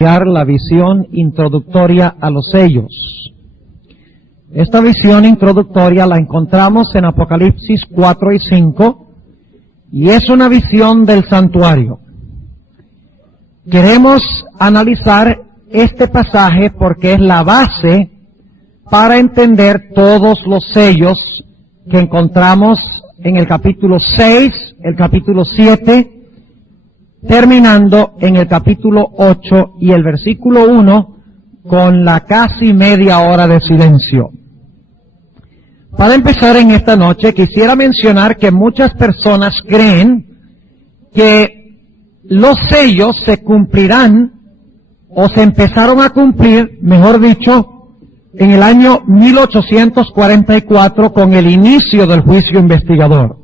La visión introductoria a los sellos. Esta visión introductoria la encontramos en Apocalipsis 4 y 5 y es una visión del santuario. Queremos analizar este pasaje porque es la base para entender todos los sellos que encontramos en el capítulo 6, el capítulo 7, terminando en el capítulo 8 y el versículo 1 con la casi media hora de silencio. Para empezar en esta noche quisiera mencionar que muchas personas creen que los sellos se cumplirán o se empezaron a cumplir, mejor dicho, en el año 1844 con el inicio del juicio investigador.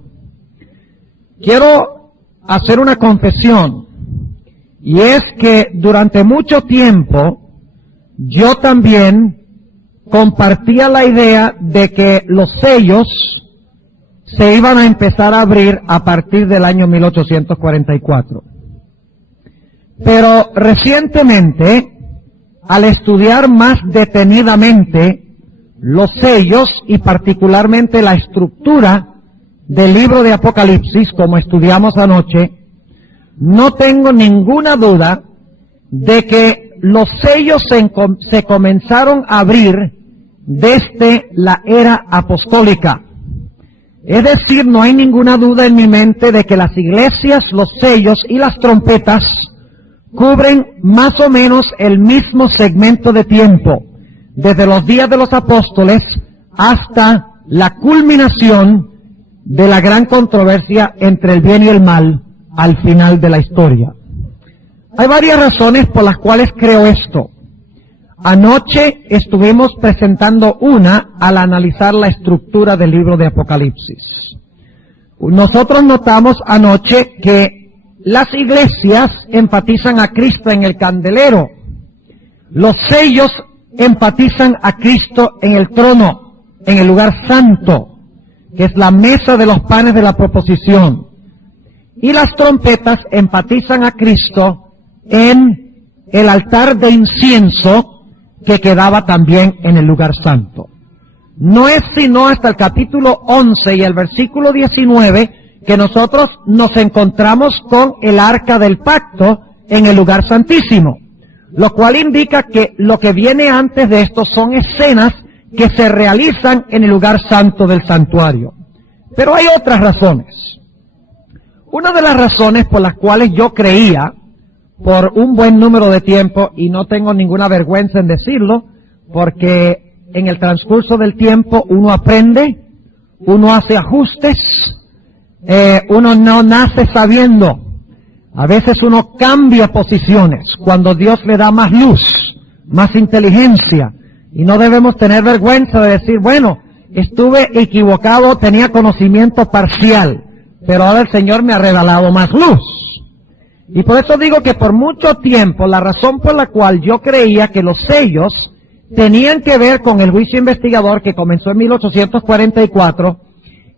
Quiero hacer una confesión, y es que durante mucho tiempo yo también compartía la idea de que los sellos se iban a empezar a abrir a partir del año 1844. Pero recientemente, al estudiar más detenidamente los sellos y particularmente la estructura del libro de Apocalipsis, como estudiamos anoche, no tengo ninguna duda de que los sellos se comenzaron a abrir desde la era apostólica. Es decir, no hay ninguna duda en mi mente de que las iglesias, los sellos y las trompetas cubren más o menos el mismo segmento de tiempo, desde los días de los apóstoles hasta la culminación de la gran controversia entre el bien y el mal al final de la historia. Hay varias razones por las cuales creo esto. Anoche estuvimos presentando una al analizar la estructura del libro de Apocalipsis. Nosotros notamos anoche que las iglesias enfatizan a Cristo en el candelero. Los sellos enfatizan a Cristo en el trono, en el lugar santo, que es la mesa de los panes de la proposición. Y las trompetas enfatizan a Cristo en el altar de incienso que quedaba también en el lugar santo. No es sino hasta el capítulo 11 y el versículo 19 que nosotros nos encontramos con el arca del pacto en el lugar santísimo, lo cual indica que lo que viene antes de esto son escenas que se realizan en el lugar santo del santuario. Pero hay otras razones. Una de las razones por las cuales yo creía, por un buen número de tiempo, y no tengo ninguna vergüenza en decirlo, porque en el transcurso del tiempo uno aprende, uno hace ajustes, uno no nace sabiendo. A veces uno cambia posiciones cuando Dios le da más luz, más inteligencia, y no debemos tener vergüenza de decir, bueno, estuve equivocado, tenía conocimiento parcial, pero ahora el Señor me ha regalado más luz. Y por eso digo que por mucho tiempo la razón por la cual yo creía que los sellos tenían que ver con el juicio investigador que comenzó en 1844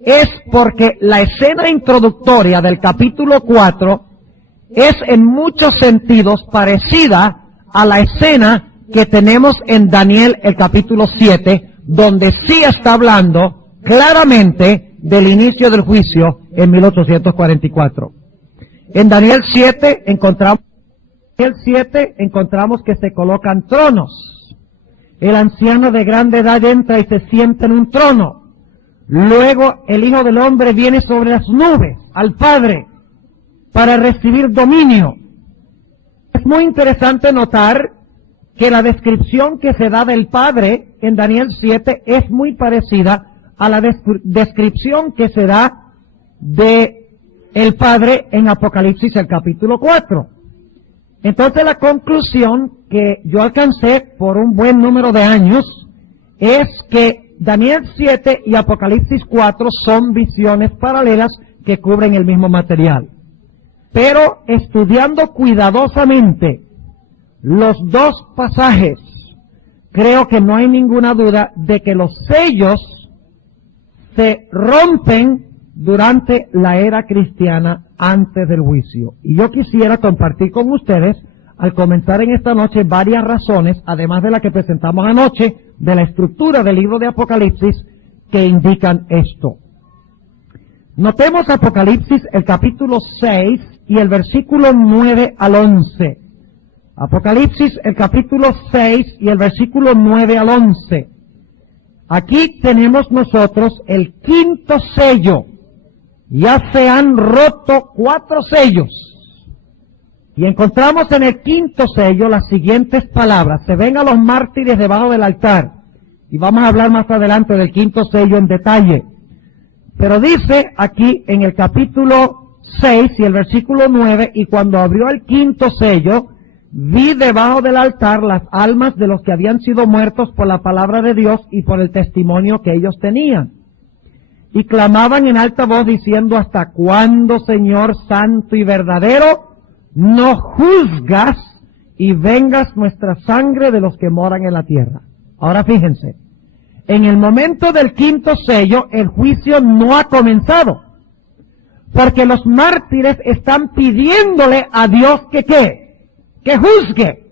es porque la escena introductoria del capítulo 4 es en muchos sentidos parecida a la escena que tenemos en Daniel el capítulo 7, donde sí está hablando claramente del inicio del juicio en 1844. En Daniel 7 encontramos que se colocan tronos. El anciano de grande edad entra y se sienta en un trono. Luego el Hijo del Hombre viene sobre las nubes al Padre para recibir dominio. Es muy interesante notar que la descripción que se da del Padre en Daniel 7 es muy parecida a la descripción que se da de el Padre en Apocalipsis el capítulo 4. Entonces la conclusión que yo alcancé por un buen número de años es que Daniel 7 y Apocalipsis 4 son visiones paralelas que cubren el mismo material. Pero estudiando cuidadosamente los dos pasajes, creo que no hay ninguna duda de que los sellos se rompen durante la era cristiana antes del juicio. Y yo quisiera compartir con ustedes al comenzar en esta noche varias razones, además de la que presentamos anoche, de la estructura del libro de Apocalipsis, que indican esto. Notemos Apocalipsis, el capítulo 6 y el versículo 9 al 11. Apocalipsis, el capítulo 6 y el versículo 9 al 11. Aquí tenemos nosotros el quinto sello. Ya se han roto 4 sellos. Y encontramos en el quinto sello las siguientes palabras. Se ven a los mártires debajo del altar. Y vamos a hablar más adelante del quinto sello en detalle. Pero dice aquí en el capítulo 6 y el versículo 9, y cuando abrió el quinto sello, vi debajo del altar las almas de los que habían sido muertos por la palabra de Dios y por el testimonio que ellos tenían. Y clamaban en alta voz diciendo, ¿hasta cuándo, Señor santo y verdadero, no juzgas y vengas nuestra sangre de los que moran en la tierra? Ahora fíjense, en el momento del quinto sello, el juicio no ha comenzado, porque los mártires están pidiéndole a Dios que juzgue,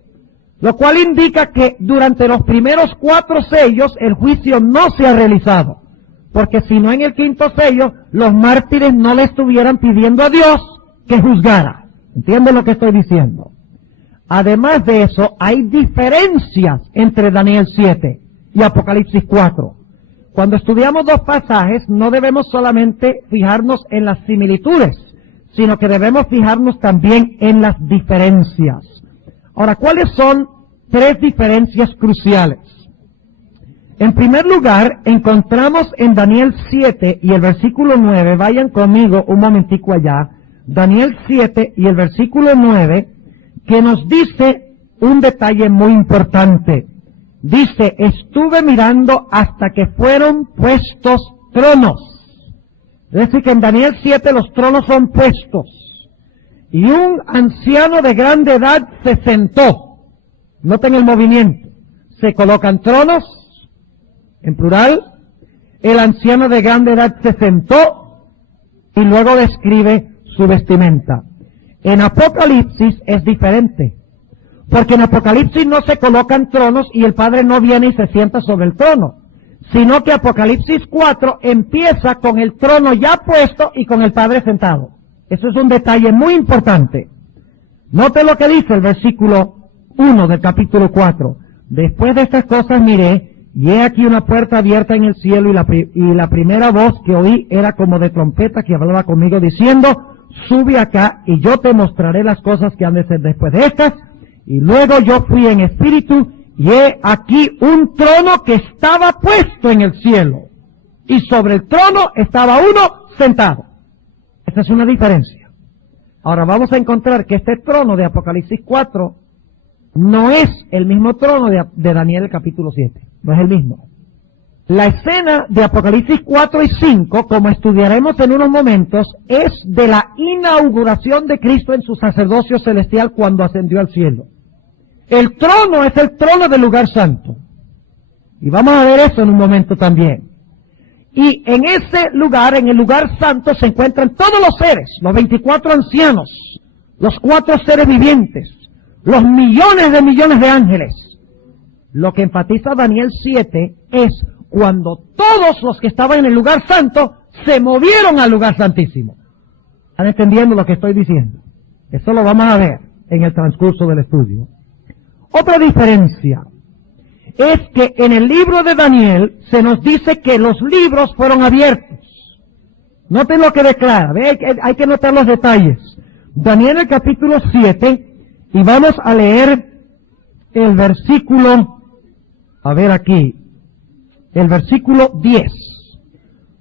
lo cual indica que durante los primeros 4 sellos el juicio no se ha realizado, porque si no en el quinto sello, los mártires no le estuvieran pidiendo a Dios que juzgara. ¿Entienden lo que estoy diciendo? Además de eso, hay diferencias entre Daniel 7 y Apocalipsis 4. Cuando estudiamos 2 pasajes, no debemos solamente fijarnos en las similitudes, sino que debemos fijarnos también en las diferencias. Ahora, ¿cuáles son 3 diferencias cruciales? En primer lugar, encontramos en Daniel 7 y el versículo 9, vayan conmigo un momentico allá, Daniel 7 y el versículo 9, que nos dice un detalle muy importante. Dice, estuve mirando hasta que fueron puestos tronos. Es decir, que en Daniel 7 los tronos son puestos. Y un anciano de grande edad se sentó. Noten el movimiento. Se colocan tronos, en plural. El anciano de grande edad se sentó y luego describe su vestimenta. En Apocalipsis es diferente. Porque en Apocalipsis no se colocan tronos y el Padre no viene y se sienta sobre el trono, sino que Apocalipsis 4 empieza con el trono ya puesto y con el Padre sentado. Eso es un detalle muy importante. Note lo que dice el versículo 1 del capítulo 4. Después de estas cosas miré, y he aquí una puerta abierta en el cielo, y la primera voz que oí era como de trompeta que hablaba conmigo diciendo, sube acá y yo te mostraré las cosas que han de ser después de estas. Y luego yo fui en espíritu, y he aquí un trono que estaba puesto en el cielo, y sobre el trono estaba uno sentado. Esta es una diferencia. Ahora vamos a encontrar que este trono de Apocalipsis 4 no es el mismo trono de Daniel el capítulo 7. No es el mismo. La escena de Apocalipsis 4 y 5, como estudiaremos en unos momentos, es de la inauguración de Cristo en su sacerdocio celestial cuando ascendió al cielo. El trono es el trono del lugar santo. Y vamos a ver eso en un momento también. Y en ese lugar, en el lugar santo, se encuentran todos los seres, los 24 ancianos, los 4 seres vivientes, los millones de ángeles. Lo que enfatiza Daniel 7 es cuando todos los que estaban en el lugar santo se movieron al lugar santísimo. ¿Están entendiendo lo que estoy diciendo? Eso lo vamos a ver en el transcurso del estudio. Otra diferencia es que en el libro de Daniel se nos dice que los libros fueron abiertos. Noten lo que declara, hay que notar los detalles. Daniel el capítulo 7, y vamos a leer el versículo, el versículo 10.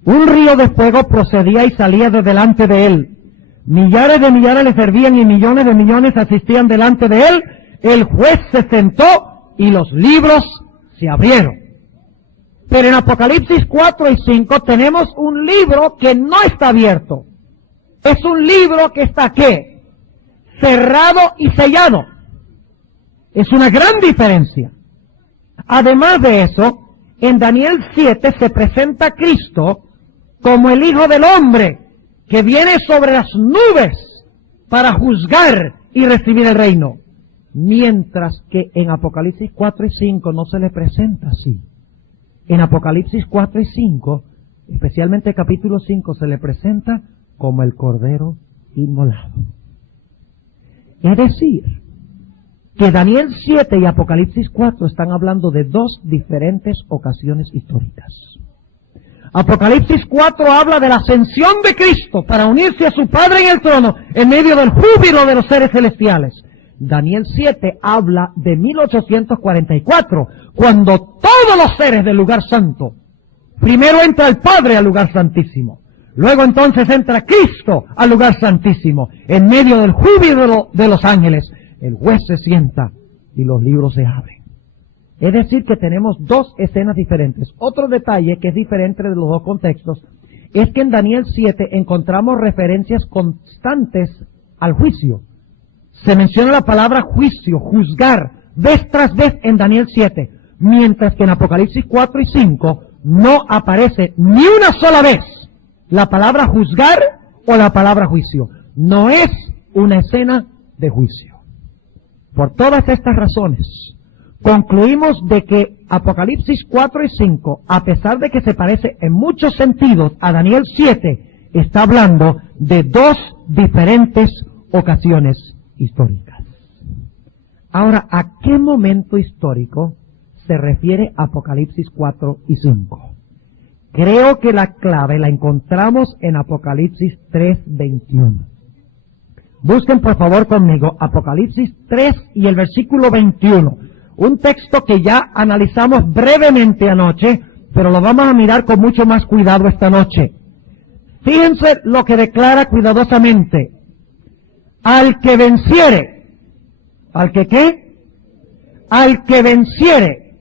Un río de fuego procedía y salía de delante de él. Millares de millares le servían y millones de millones asistían delante de él. El juez se sentó y los libros se abrieron. Pero en Apocalipsis 4 y 5 tenemos un libro que no está abierto. Es un libro que está, ¿qué? Cerrado y sellado. Es una gran diferencia. Además de eso, en Daniel 7 se presenta a Cristo como el Hijo del Hombre que viene sobre las nubes para juzgar y recibir el reino. Mientras que en Apocalipsis 4 y 5 no se le presenta así. En Apocalipsis 4 y 5, especialmente el capítulo 5, se le presenta como el Cordero inmolado. Es decir, que Daniel 7 y Apocalipsis 4 están hablando de dos diferentes ocasiones históricas. Apocalipsis 4 habla de la ascensión de Cristo para unirse a su Padre en el trono en medio del júbilo de los seres celestiales. Daniel 7 habla de 1844, cuando todos los seres del lugar santo, primero entra el Padre al lugar santísimo, luego entonces entra Cristo al lugar santísimo, en medio del júbilo de los ángeles, el juez se sienta y los libros se abren. Es decir, que tenemos dos escenas diferentes. Otro detalle que es diferente de los dos contextos es que en Daniel 7 encontramos referencias constantes al juicio. Se menciona la palabra juicio, juzgar, vez tras vez en Daniel 7, mientras que en Apocalipsis 4 y 5 no aparece ni una sola vez la palabra juzgar o la palabra juicio. No es una escena de juicio. Por todas estas razones, concluimos de que Apocalipsis 4 y 5, a pesar de que se parece en muchos sentidos a Daniel 7, está hablando de dos diferentes ocasiones históricas. Ahora, ¿a qué momento histórico se refiere Apocalipsis 4 y 5? Creo que la clave la encontramos en Apocalipsis 3:21. Busquen por favor conmigo Apocalipsis 3 y el versículo 21. Un texto que ya analizamos brevemente anoche, pero lo vamos a mirar con mucho más cuidado esta noche. Fíjense lo que declara cuidadosamente. Al que venciere. ¿Al que qué? Al que venciere.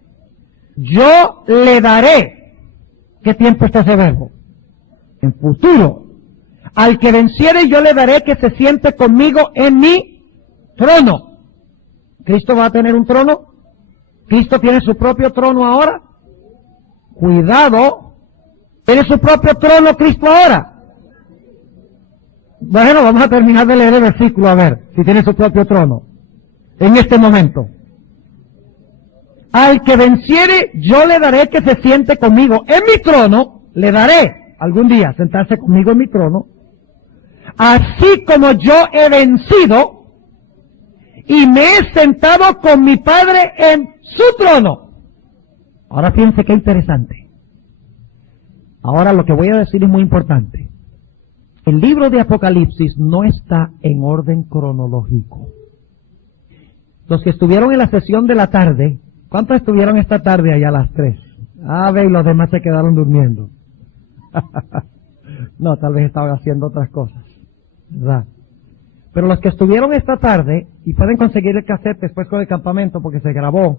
Yo le daré. ¿Qué tiempo está ese verbo? En futuro. Al que venciere yo le daré que se siente conmigo en mi trono. ¿Cristo va a tener un trono? ¿Cristo tiene su propio trono ahora? Cuidado. ¿Tiene su propio trono Cristo ahora? Bueno, vamos a terminar de leer el versículo a ver si tiene su propio trono en este momento. Al que venciere yo le daré que se siente conmigo en mi trono. Le daré algún día sentarse conmigo en mi trono, así como yo he vencido y me he sentado con mi Padre en su trono. Ahora fíjense qué interesante. Ahora lo que voy a decir es muy importante. El libro de Apocalipsis no está en orden cronológico. Los que estuvieron en la sesión de la tarde, ¿cuántos estuvieron esta tarde allá a las 3? Ve, y los demás se quedaron durmiendo. No, tal vez estaban haciendo otras cosas, ¿verdad? Pero los que estuvieron esta tarde, y pueden conseguir el cassette después con el campamento porque se grabó,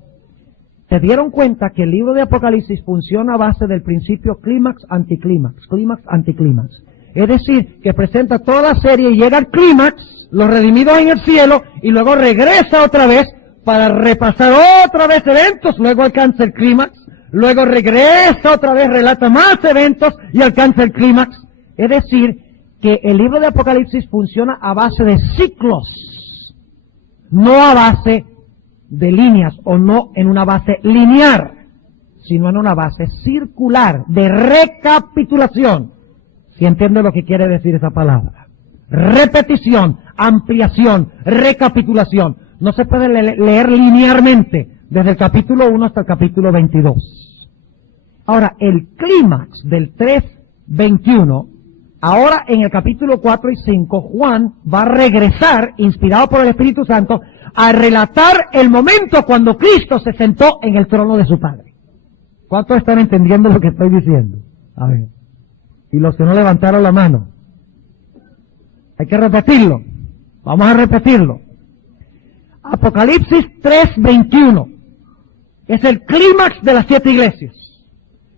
se dieron cuenta que el libro de Apocalipsis funciona a base del principio clímax, anticlímax, clímax, anticlímax. Es decir, que presenta toda la serie y llega al clímax, los redimidos en el cielo, y luego regresa otra vez para repasar otra vez eventos, luego alcanza el clímax, luego regresa otra vez, relata más eventos y alcanza el clímax. Es decir, que el libro de Apocalipsis funciona a base de ciclos, no a base de líneas o no en una base lineal, sino en una base circular de recapitulación. ¿Sí entiende lo que quiere decir esa palabra? Repetición, ampliación, recapitulación. No se puede leer linealmente desde el capítulo 1 hasta el capítulo 22. Ahora, el clímax del 3:21, ahora en el capítulo 4 y 5, Juan va a regresar, inspirado por el Espíritu Santo, a relatar el momento cuando Cristo se sentó en el trono de su Padre. ¿Cuántos están entendiendo lo que estoy diciendo? A ver. Y los que no levantaron la mano. Hay que repetirlo. Vamos a repetirlo. Apocalipsis 3:21 es el clímax de las 7 iglesias.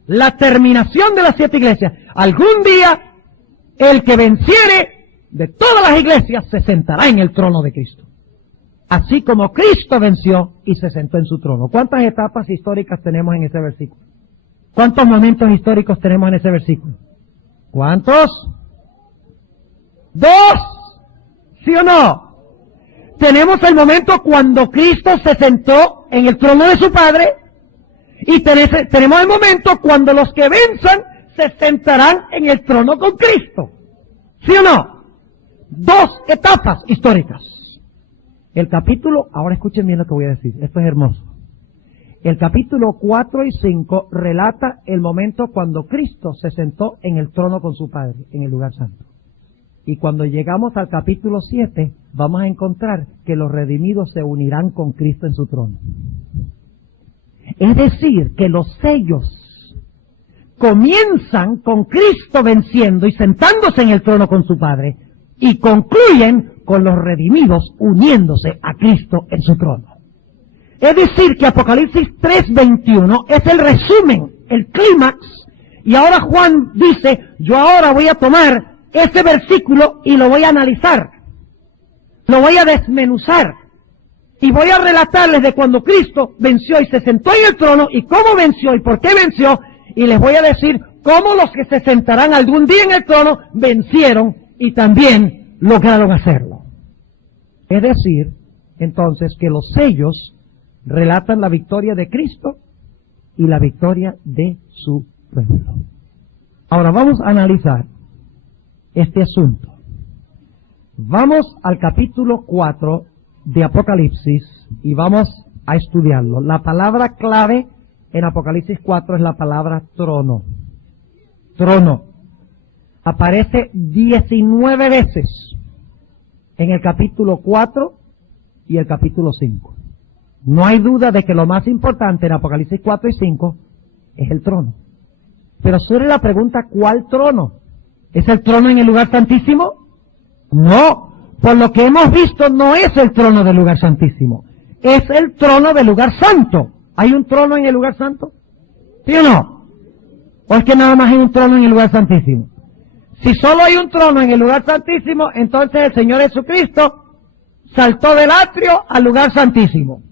La terminación de las 7 iglesias. Algún día, el que venciere de todas las iglesias se sentará en el trono de Cristo. Así como Cristo venció y se sentó en su trono. ¿Cuántas etapas históricas tenemos en ese versículo? ¿Cuántos momentos históricos tenemos en ese versículo? ¿Cuántos? 2. ¿Sí o no? tenemos el momento cuando Cristo se sentó en el trono de su Padre, y tenemos el momento cuando los que venzan se sentarán en el trono con Cristo. ¿Sí o no? Dos etapas históricas. El capítulo, ahora escuchen bien lo que voy a decir, esto es hermoso. El capítulo 4 y 5 relata el momento cuando Cristo se sentó en el trono con su Padre, en el lugar santo. Y cuando llegamos al capítulo 7, vamos a encontrar que los redimidos se unirán con Cristo en su trono. Es decir, que los sellos comienzan con Cristo venciendo y sentándose en el trono con su Padre, y concluyen con los redimidos uniéndose a Cristo en su trono. Es decir, que Apocalipsis 3:21 es el resumen, el clímax, y ahora Juan dice, yo ahora voy a tomar ese versículo y lo voy a analizar, lo voy a desmenuzar, y voy a relatarles de cuando Cristo venció y se sentó en el trono, y cómo venció y por qué venció, y les voy a decir cómo los que se sentarán algún día en el trono vencieron y también lograron hacerlo. Es decir, entonces, que los sellos relatan la victoria de Cristo y la victoria de su pueblo. Ahora vamos a analizar este asunto. Vamos al capítulo 4 de Apocalipsis y vamos a estudiarlo. La palabra clave en Apocalipsis 4 es la palabra trono. Trono. Aparece 19 veces en el capítulo 4 y el capítulo 5. No hay duda de que lo más importante en Apocalipsis 4 y 5 es el trono. Pero surge la pregunta, ¿cuál trono? ¿Es el trono en el lugar santísimo? No, por lo que hemos visto no es el trono del lugar santísimo, es el trono del lugar santo. ¿Hay un trono en el lugar santo? ¿Sí o no? ¿O es que nada más hay un trono en el lugar santísimo? Si solo hay un trono en el lugar santísimo, entonces el Señor Jesucristo saltó del atrio al lugar santísimo.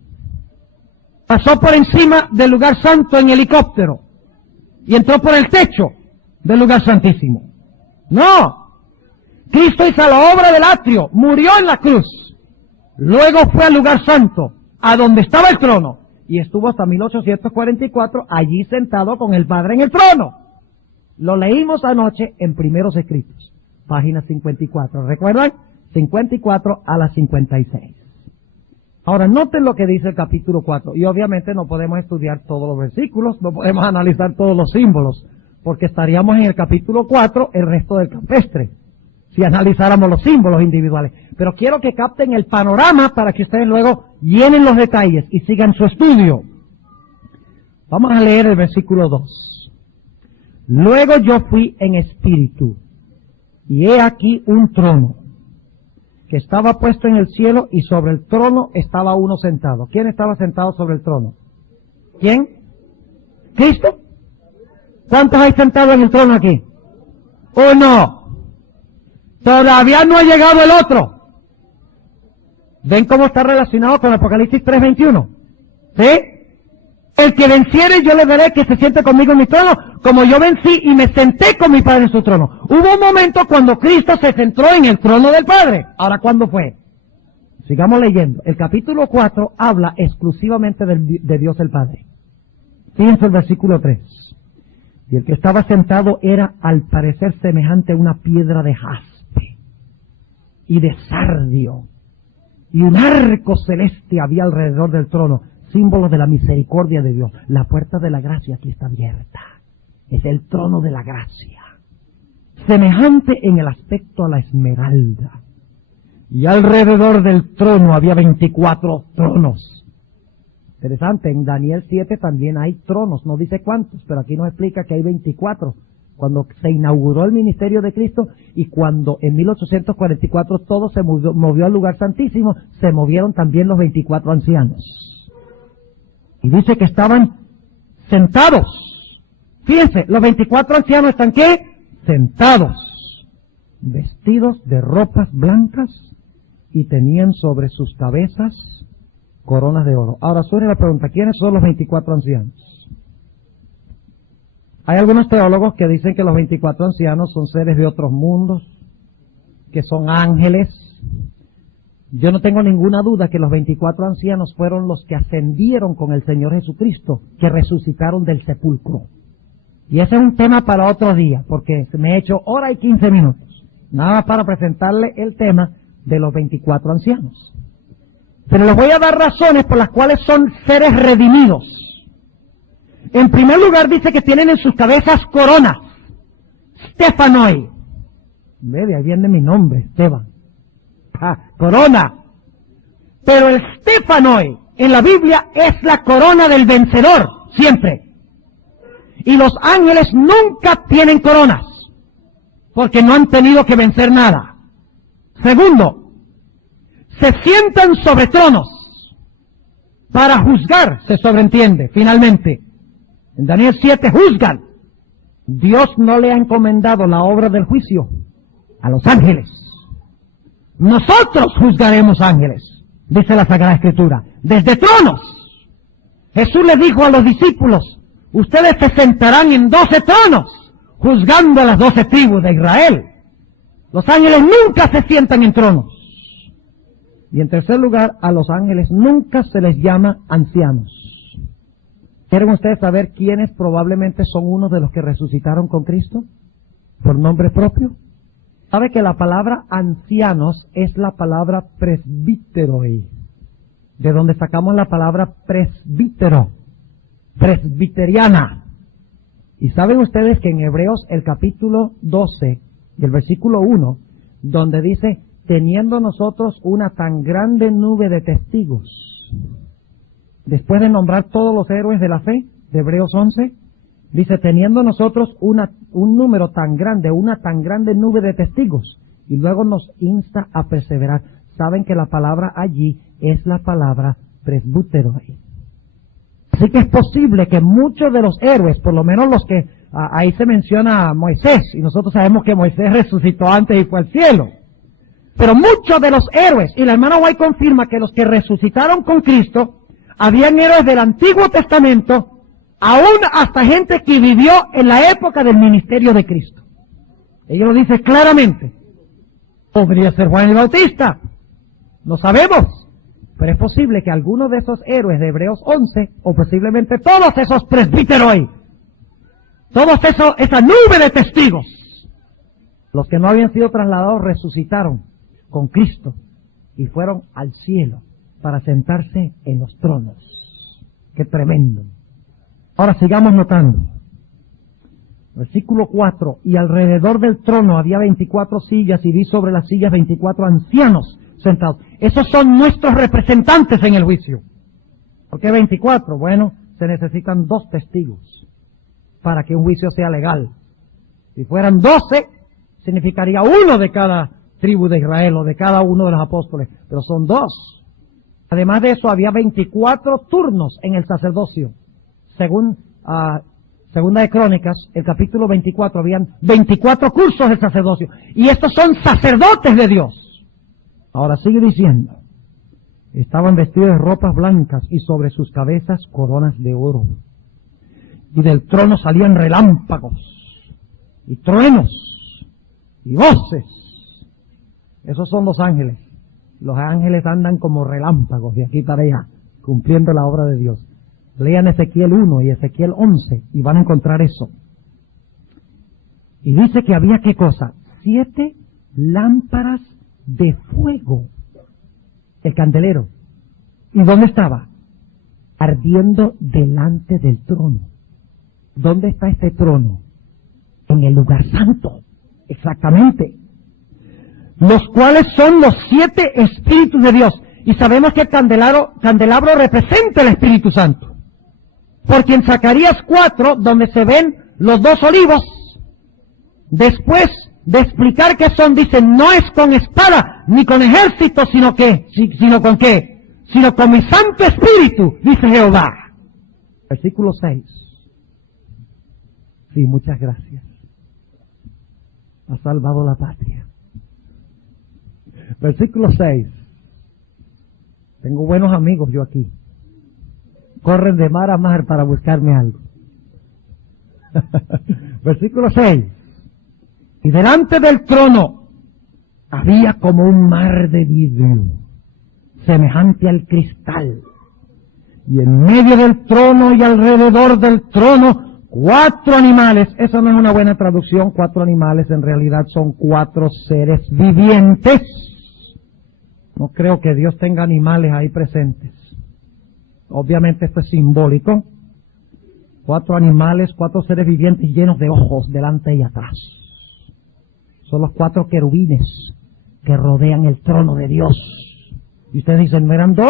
Pasó por encima del lugar santo en helicóptero y entró por el techo del lugar santísimo. No. Cristo hizo la obra del atrio, murió en la cruz, luego fue al lugar santo, a donde estaba el trono, y estuvo hasta 1844 allí sentado con el Padre en el trono. Lo leímos anoche en Primeros Escritos, página 54. ¿Recuerdan? 54 a la 56. Ahora, noten lo que dice el capítulo 4. Y obviamente no podemos estudiar todos los versículos, no podemos analizar todos los símbolos, porque estaríamos en el capítulo 4 el resto del campestre, si analizáramos los símbolos individuales. Pero quiero que capten el panorama para que ustedes luego llenen los detalles y sigan su estudio. Vamos a leer el versículo 2. Luego yo fui en espíritu, y he aquí un trono, que estaba puesto en el cielo, y sobre el trono estaba uno sentado. ¿Quién estaba sentado sobre el trono? ¿Quién? ¿Cristo? ¿Cuántos hay sentados en el trono aquí? Uno. Todavía no ha llegado el otro. ¿Ven cómo está relacionado con Apocalipsis 3:21? ¿Sí? El que venciere yo le daré que se siente conmigo en mi trono, como yo vencí y me senté con mi Padre en su trono. Hubo un momento cuando Cristo se sentó en el trono del Padre. Ahora, ¿cuándo fue? Sigamos leyendo. El capítulo 4 habla exclusivamente de Dios el Padre. Fíjense el versículo 3. Y el que estaba sentado era al parecer semejante a una piedra de jaspe y de sardio, y un arco celeste había alrededor del trono, símbolo de la misericordia de Dios. La puerta de la gracia aquí está abierta. Es el trono de la gracia. Semejante en el aspecto a la esmeralda. Y alrededor del trono había 24 tronos. Interesante, en Daniel 7 también hay tronos, no dice cuántos, pero aquí nos explica que hay 24. Cuando se inauguró el ministerio de Cristo y cuando en 1844 todo se movió al lugar santísimo, se movieron también los 24 ancianos. Y dice que estaban sentados. Fíjense, los 24 ancianos están ¿qué? Sentados, vestidos de ropas blancas y tenían sobre sus cabezas coronas de oro. Ahora surge la pregunta, ¿quiénes son los 24 ancianos? Hay algunos teólogos que dicen que los 24 ancianos son seres de otros mundos, que son ángeles. Yo no tengo ninguna duda que los 24 ancianos fueron los que ascendieron con el Señor Jesucristo, que resucitaron del sepulcro. Y ese es un tema para otro día, porque me he hecho hora y 15 minutos, nada más para presentarle el tema de los 24 ancianos. Pero les voy a dar razones por las cuales son seres redimidos. En primer lugar dice que tienen en sus cabezas coronas, Stephanoi. De ahí viene mi nombre, Esteban. Corona. Pero el Stephanoi en la Biblia es la corona del vencedor, siempre. Y los ángeles nunca tienen coronas, porque no han tenido que vencer nada. Segundo, se sientan sobre tronos para juzgar, se sobreentiende, finalmente. En Daniel 7 juzgan. Dios no le ha encomendado la obra del juicio a los ángeles. Nosotros juzgaremos ángeles, dice la Sagrada Escritura, desde tronos. Jesús le dijo a los discípulos, ustedes se sentarán en 12 tronos, juzgando a las 12 tribus de Israel. Los ángeles nunca se sientan en tronos. Y en tercer lugar, a los ángeles nunca se les llama ancianos. ¿Quieren ustedes saber quiénes probablemente son unos de los que resucitaron con Cristo? ¿Por nombre propio? ¿Sabe que la palabra ancianos es la palabra presbíteroi? De donde sacamos la palabra presbítero, presbiteriana. Y saben ustedes que en Hebreos el capítulo 12, del versículo 1, donde dice, teniendo nosotros una tan grande nube de testigos, después de nombrar todos los héroes de la fe, de Hebreos 11, dice, teniendo nosotros un número tan grande, una tan grande nube de testigos, y luego nos insta a perseverar. Saben que la palabra allí es la palabra presbíteroi. Así que es posible que muchos de los héroes, por lo menos los que, ahí se menciona a Moisés, y nosotros sabemos que Moisés resucitó antes y fue al cielo. Pero muchos de los héroes, y la hermana White confirma que los que resucitaron con Cristo, habían héroes del Antiguo Testamento, aún hasta gente que vivió en la época del ministerio de Cristo. Ella lo dice claramente. Podría ser Juan el Bautista, no sabemos, pero es posible que algunos de esos héroes de Hebreos 11, o posiblemente todos esos presbíteroi, esa nube de testigos, los que no habían sido trasladados resucitaron con Cristo y fueron al cielo para sentarse en los tronos. ¡Qué tremendo! Ahora sigamos notando. Versículo 4. Y alrededor del trono había 24 sillas y vi sobre las sillas 24 ancianos sentados. Esos son nuestros representantes en el juicio. ¿Por qué 24? Bueno, se necesitan 2 testigos para que un juicio sea legal. Si fueran 12, significaría 1 de cada tribu de Israel o de cada uno de los apóstoles, pero son 2. Además de eso, había 24 turnos en el sacerdocio. Según Segunda de Crónicas, el capítulo 24, habían 24 cursos de sacerdocio. Y estos son sacerdotes de Dios. Ahora sigue diciendo, estaban vestidos de ropas blancas y sobre sus cabezas coronas de oro. Y del trono salían relámpagos y truenos y voces. Esos son los ángeles. Los ángeles andan como relámpagos de aquí para allá, cumpliendo la obra de Dios. Lean Ezequiel 1 y Ezequiel 11 y van a encontrar eso. Y dice que había, ¿qué cosa? 7 lámparas de fuego. El candelero. ¿Y dónde estaba? Ardiendo delante del trono. ¿Dónde está este trono? En el lugar santo. Exactamente. Los cuales son los 7 espíritus de Dios. Y sabemos que el candelabro representa el Espíritu Santo. Porque en Zacarías 4, donde se ven los 2 olivos, después de explicar qué son, dicen, no es con espada ni con ejército, sino con qué, sino con mi Santo Espíritu, dice Jehová. Versículo 6. Sí, muchas gracias. Ha salvado la patria. Versículo 6. Tengo buenos amigos yo aquí. Corren de mar a mar para buscarme algo. Versículo 6. Y delante del trono había como un mar de vidrio. semejante al cristal. Y en medio del trono y alrededor del trono, 4 animales. Eso no es una buena traducción, 4 animales, en realidad son 4 seres vivientes. No creo que Dios tenga animales ahí presentes. Obviamente esto es simbólico. 4 animales, 4 seres vivientes llenos de ojos delante y atrás. Son los 4 querubines que rodean el trono de Dios. Y ustedes dicen, ¿no eran 2?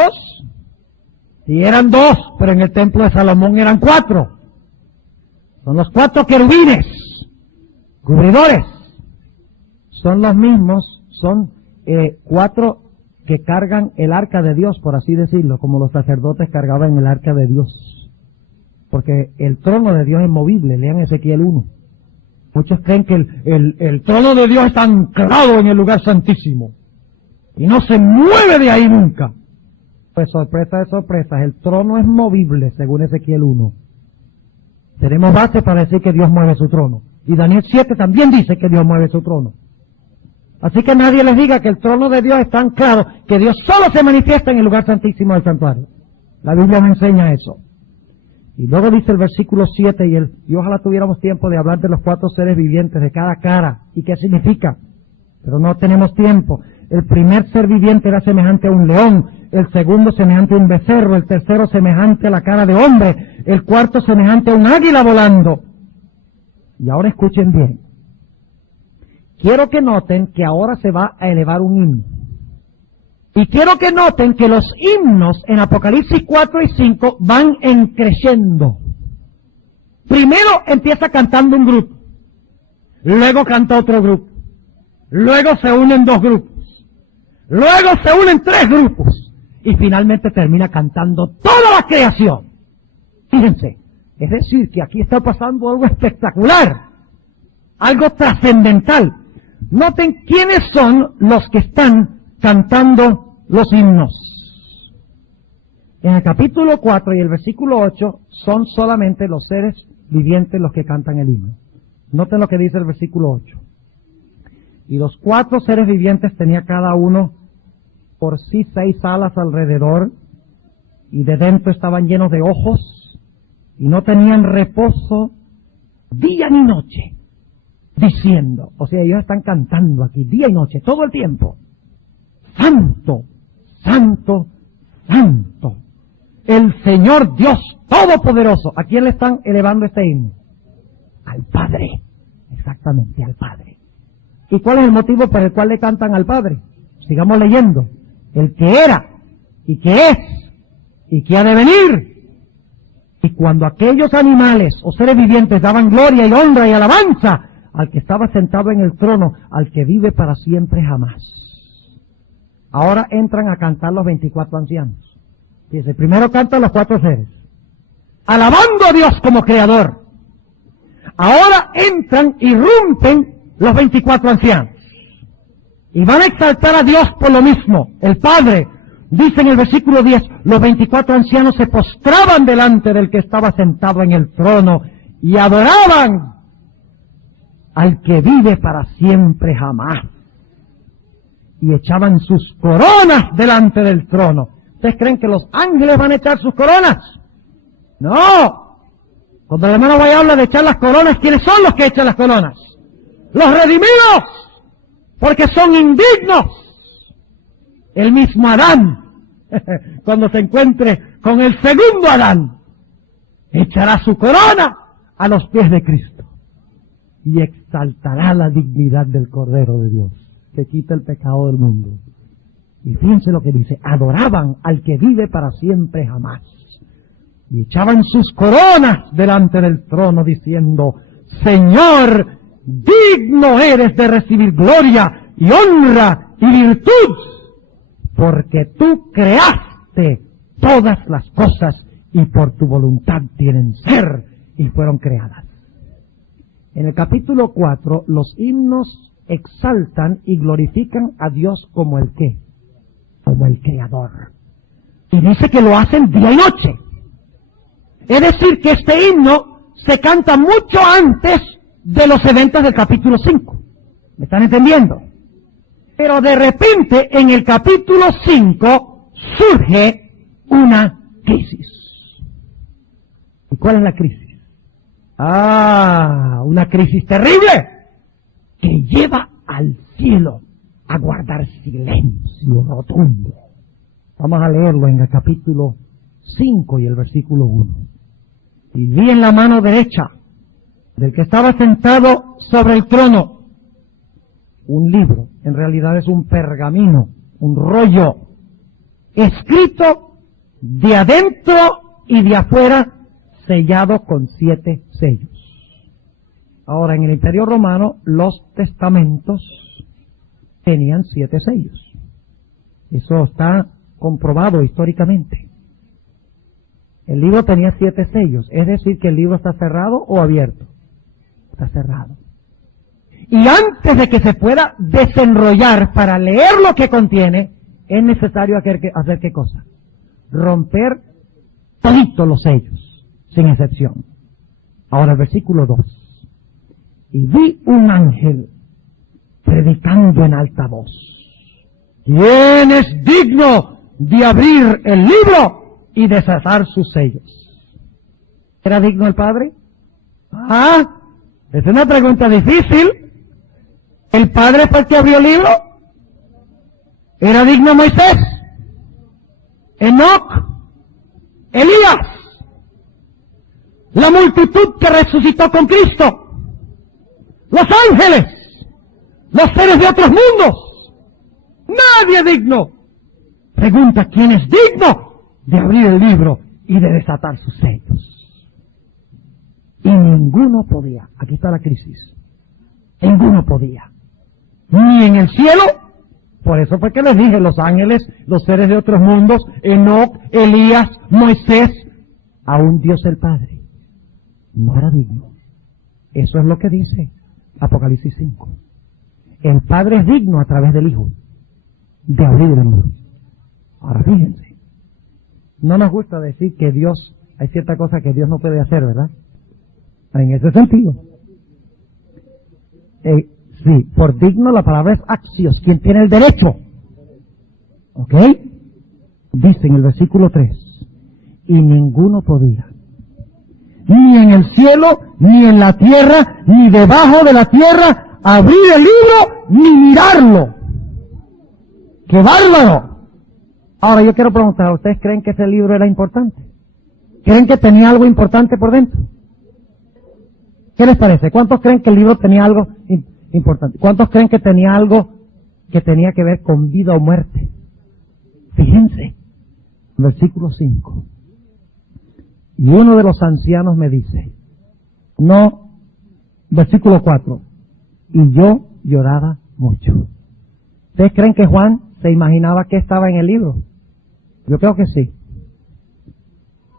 Sí, eran 2, pero en el templo de Salomón eran 4. Son los 4 querubines, cubridores. Son los mismos, son 4 que cargan el arca de Dios, por así decirlo, como los sacerdotes cargaban el arca de Dios. Porque el trono de Dios es movible, lean Ezequiel 1. Muchos creen que el trono de Dios está anclado en el lugar santísimo y no se mueve de ahí nunca. Pues sorpresa de sorpresas, el trono es movible, según Ezequiel 1. Tenemos base para decir que Dios mueve su trono. Y Daniel 7 también dice que Dios mueve su trono. Así que nadie les diga que el trono de Dios es tan claro que Dios solo se manifiesta en el lugar santísimo del santuario. La Biblia me enseña eso. Y luego dice el versículo 7, y ojalá tuviéramos tiempo de hablar de los 4 seres vivientes, de cada cara, y qué significa. Pero no tenemos tiempo. El primer ser viviente era semejante a un león, el segundo semejante a un becerro, el tercero semejante a la cara de hombre, el cuarto semejante a un águila volando. Y ahora escuchen bien. Quiero que noten que ahora se va a elevar un himno. Y quiero que noten que los himnos en Apocalipsis 4 y 5 van creciendo. Primero empieza cantando un grupo, luego canta otro grupo, luego se unen 2 grupos, luego se unen 3 grupos, y finalmente termina cantando toda la creación. Fíjense, es decir, que aquí está pasando algo espectacular, algo trascendental. Noten quiénes son los que están cantando los himnos. En el capítulo 4 y el versículo 8 son solamente los seres vivientes los que cantan el himno. Noten lo que dice el versículo 8. Y los 4 seres vivientes tenía cada uno por sí 6 alas alrededor, y de dentro estaban llenos de ojos, y no tenían reposo día ni noche, diciendo, o sea, ellos están cantando aquí día y noche, todo el tiempo: Santo, Santo, Santo, el Señor Dios Todopoderoso. ¿A quién le están elevando este himno? Al Padre, exactamente, al Padre. ¿Y cuál es el motivo por el cual le cantan al Padre? Sigamos leyendo. El que era, y que es, y que ha de venir. Y cuando aquellos animales o seres vivientes daban gloria y honra y alabanza al que estaba sentado en el trono, al que vive para siempre jamás. Ahora entran a cantar los 24 ancianos. Fíjense, primero cantan los 4 seres, alabando a Dios como creador. Ahora entran, irrumpen los 24 ancianos. Y van a exaltar a Dios por lo mismo. El Padre, dice en el versículo 10, los 24 ancianos se postraban delante del que estaba sentado en el trono y adoraban al que vive para siempre jamás. Y echaban sus coronas delante del trono. ¿Ustedes creen que los ángeles van a echar sus coronas? No. Cuando el hermano vaya a hablar de echar las coronas, ¿quiénes son los que echan las coronas? Los redimidos, porque son indignos. El mismo Adán, cuando se encuentre con el segundo Adán, echará su corona a los pies de Cristo y exaltará la dignidad del Cordero de Dios, que quita el pecado del mundo. Y fíjense lo que dice: adoraban al que vive para siempre jamás. Y echaban sus coronas delante del trono diciendo: Señor, digno eres de recibir gloria y honra y virtud, porque tú creaste todas las cosas y por tu voluntad tienen ser y fueron creadas. En el capítulo 4, los himnos exaltan y glorifican a Dios como el ¿qué? Como el Creador. Y dice que lo hacen día y noche. Es decir, que este himno se canta mucho antes de los eventos del capítulo 5. ¿Me están entendiendo? Pero de repente, en el capítulo 5, surge una crisis. ¿Y cuál es la crisis? Una crisis terrible que lleva al cielo a guardar silencio rotundo. Vamos a leerlo en el capítulo 5 y el versículo 1. Y vi en la mano derecha del que estaba sentado sobre el trono un libro, en realidad es un pergamino, un rollo, escrito de adentro y de afuera, sellado con 7 sellos. Ahora, en el Imperio Romano, los testamentos tenían 7 sellos. Eso está comprobado históricamente. El libro tenía 7 sellos, es decir, que el libro está cerrado o abierto. Está cerrado. Y antes de que se pueda desenrollar para leer lo que contiene, es necesario hacer ¿qué cosa? Romper toditos los sellos, sin excepción. Ahora el versículo 2. Y vi un ángel predicando en alta voz. ¿Quién es digno de abrir el libro y desatar sus sellos? ¿Era digno el Padre? Es una pregunta difícil. ¿El Padre fue el que abrió el libro? ¿Era digno Moisés? ¿Enoc? ¿Elías? ¿La multitud que resucitó con Cristo? ¿Los ángeles? ¿Los seres de otros mundos? Nadie es digno. Pregunta, ¿quién es digno de abrir el libro y de desatar sus sellos? Y ninguno podía. Aquí está la crisis. Ninguno podía. Ni en el cielo. Por eso fue que les dije, los ángeles, los seres de otros mundos, Enoc, Elías, Moisés, aún Dios el Padre no era digno. Eso es lo que dice Apocalipsis 5. El Padre es digno a través del Hijo de abrir el libro. Ahora fíjense, no nos gusta decir que Dios, hay cierta cosa que Dios no puede hacer, ¿verdad? En ese sentido. Sí, por digno la palabra es axios, quien tiene el derecho. ¿Ok? Dice en el versículo 3, y ninguno podía, ni en el cielo, ni en la tierra, ni debajo de la tierra, abrir el libro, ni mirarlo. ¡Qué bárbaro! Ahora yo quiero preguntar, ¿ustedes creen que ese libro era importante? ¿Creen que tenía algo importante por dentro? ¿Qué les parece? ¿Cuántos creen que el libro tenía algo importante? ¿Cuántos creen que tenía algo que tenía que ver con vida o muerte? Fíjense, versículo 5. Y uno de los ancianos me dice, versículo 4, y yo lloraba mucho. ¿Ustedes creen que Juan se imaginaba que estaba en el libro? Yo creo que sí.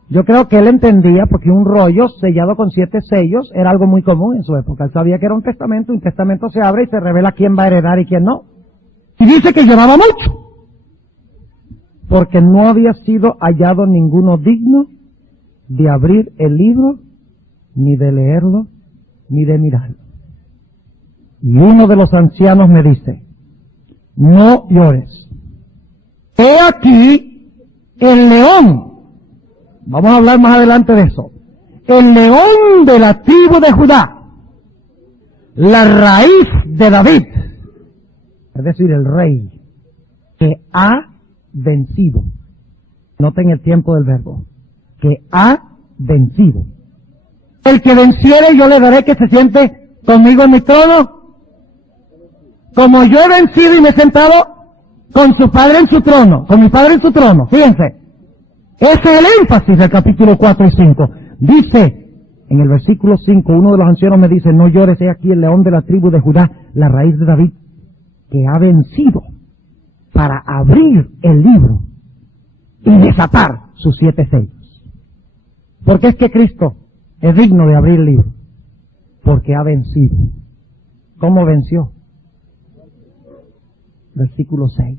Yo creo que él entendía, porque un rollo sellado con 7 sellos era algo muy común en su época. Él sabía que era un testamento se abre y se revela quién va a heredar y quién no. Y dice que lloraba mucho, porque no había sido hallado ninguno digno de abrir el libro, ni de leerlo, ni de mirarlo. Y uno de los ancianos me dice, no llores. He aquí el león. Vamos a hablar más adelante de eso. El león de la tribu de Judá, la raíz de David, es decir, el rey, que ha vencido. Noten el tiempo del verbo. Que ha vencido. El que venciere, yo le daré que se siente conmigo en mi trono. Como yo he vencido y me he sentado con su padre en su trono, con mi padre en su trono. Fíjense. Ese es el énfasis del capítulo 4 y 5. Dice, en el versículo 5, uno de los ancianos me dice, no llores, he aquí el león de la tribu de Judá, la raíz de David, que ha vencido para abrir el libro y desatar sus 7 sellos. ¿Por qué es que Cristo es digno de abrir el libro? Porque ha vencido. ¿Cómo venció? Versículo 6.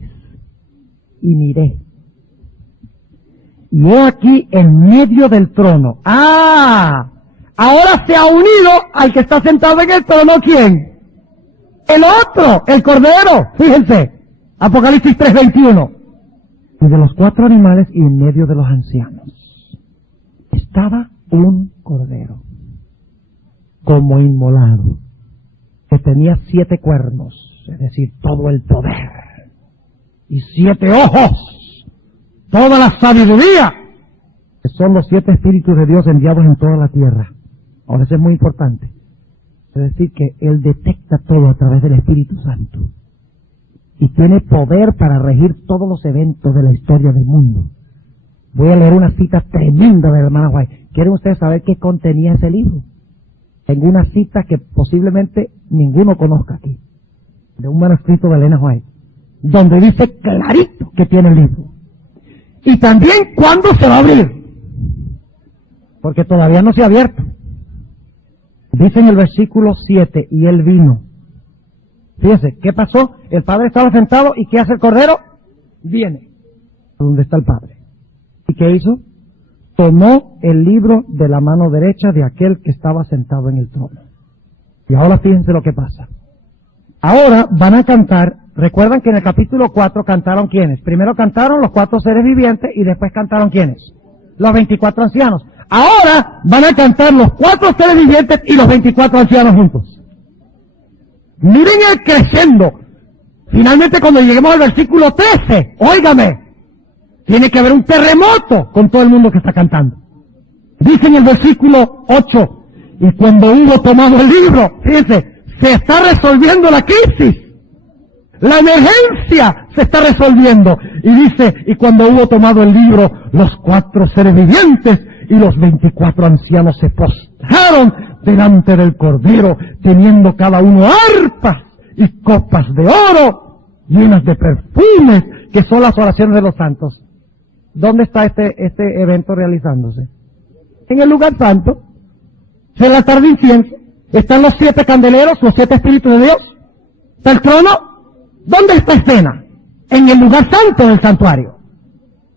Y miré. Y he aquí en medio del trono. Ahora se ha unido al que está sentado en el trono, ¿quién? El otro, el Cordero. Fíjense, Apocalipsis 3:21. Y de los 4 animales y en medio de los ancianos estaba un cordero, como inmolado, que tenía 7 cuernos, es decir, todo el poder, y 7 ojos, toda la sabiduría, que son los 7 espíritus de Dios enviados en toda la tierra. Ahora eso es muy importante. Es decir, que Él detecta todo a través del Espíritu Santo. Y tiene poder para regir todos los eventos de la historia del mundo. Voy a leer una cita tremenda de la hermana White. ¿Quieren ustedes saber qué contenía ese libro? Tengo una cita que posiblemente ninguno conozca aquí, de un manuscrito de Elena White, donde dice clarito que tiene el libro. Y también cuándo se va a abrir, porque todavía no se ha abierto. Dice en el versículo 7, y él vino. Fíjense, ¿qué pasó? El Padre estaba sentado, ¿y qué hace el Cordero? Viene. ¿Dónde está el Padre? ¿Y qué hizo? Tomó el libro de la mano derecha de aquel que estaba sentado en el trono. Y ahora fíjense lo que pasa. Ahora van a cantar, recuerdan que en el capítulo 4 cantaron ¿quiénes? Primero cantaron los 4 seres vivientes y después cantaron ¿quiénes? Los 24 ancianos. Ahora van a cantar los 4 seres vivientes y los 24 ancianos juntos. Miren el crescendo. Finalmente cuando lleguemos al versículo 13, óigame, tiene que haber un terremoto con todo el mundo que está cantando. Dice en el versículo 8, y cuando hubo tomado el libro, fíjense, se está resolviendo la crisis. La emergencia se está resolviendo. Y dice, y cuando hubo tomado el libro, los 4 seres vivientes y los 24 ancianos se postraron delante del Cordero, teniendo cada uno arpas y copas de oro llenas de perfumes, que son las oraciones de los santos. ¿Dónde está este evento realizándose? En el lugar santo. En el altar de incienso. Están los 7 candeleros, los 7 espíritus de Dios. ¿Está el trono? ¿Dónde está escena? En el lugar santo del santuario.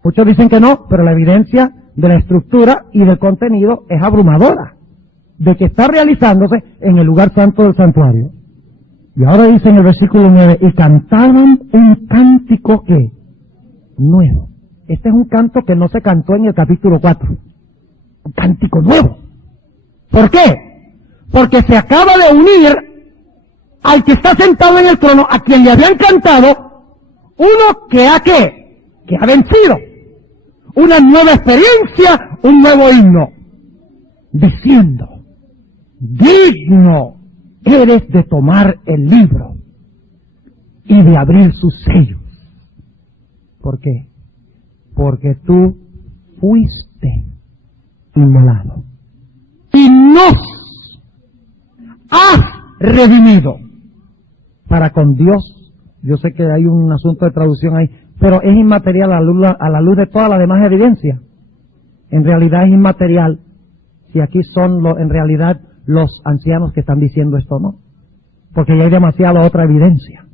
Muchos dicen que no, pero la evidencia de la estructura y del contenido es abrumadora, de que está realizándose en el lugar santo del santuario. Y ahora dice en el versículo 9, y cantaban un cántico que nuevo. Este es un canto que no se cantó en el capítulo 4. Un cántico nuevo. ¿Por qué? Porque se acaba de unir al que está sentado en el trono, a quien le habían cantado, uno que ha ¿qué? Que ha vencido. Una nueva experiencia, un nuevo himno. Diciendo, digno eres de tomar el libro y de abrir sus sellos. ¿Por qué? Porque tú fuiste inmolado y nos has redimido para con Dios. Yo sé que hay un asunto de traducción ahí, pero es inmaterial a la luz de toda la demás evidencia. En realidad es inmaterial si aquí son en realidad los ancianos que están diciendo esto, ¿no? Porque ya hay demasiada otra evidencia.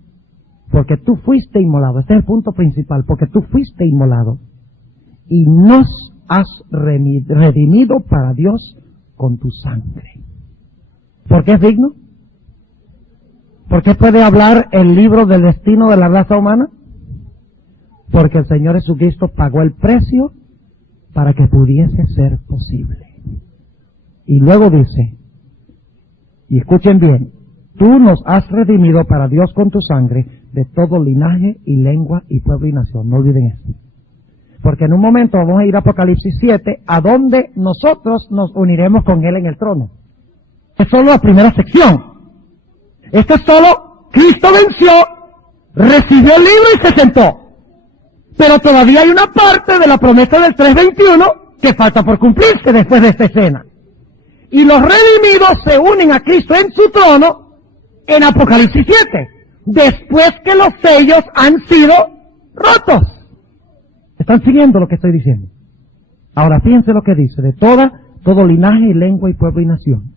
Porque tú fuiste inmolado. Este es el punto principal. Porque tú fuiste inmolado y nos has redimido para Dios con tu sangre. ¿Por qué es digno? ¿Por qué puede hablar el libro del destino de la raza humana? Porque el Señor Jesucristo pagó el precio para que pudiese ser posible. Y luego dice, y escuchen bien, tú nos has redimido para Dios con tu sangre de todo linaje y lengua y pueblo y nación. No olviden eso. Porque en un momento vamos a ir a Apocalipsis 7, a donde nosotros nos uniremos con Él en el trono. Es solo la primera sección. Esto es solo, Cristo venció, recibió el libro y se sentó. Pero todavía hay una parte de la promesa del 3:21 que falta por cumplirse después de esta escena. Y los redimidos se unen a Cristo en su trono en Apocalipsis 7, después que los sellos han sido rotos. ¿Están siguiendo lo que estoy diciendo? Ahora fíjense lo que dice, de todo linaje y lengua y pueblo y nación.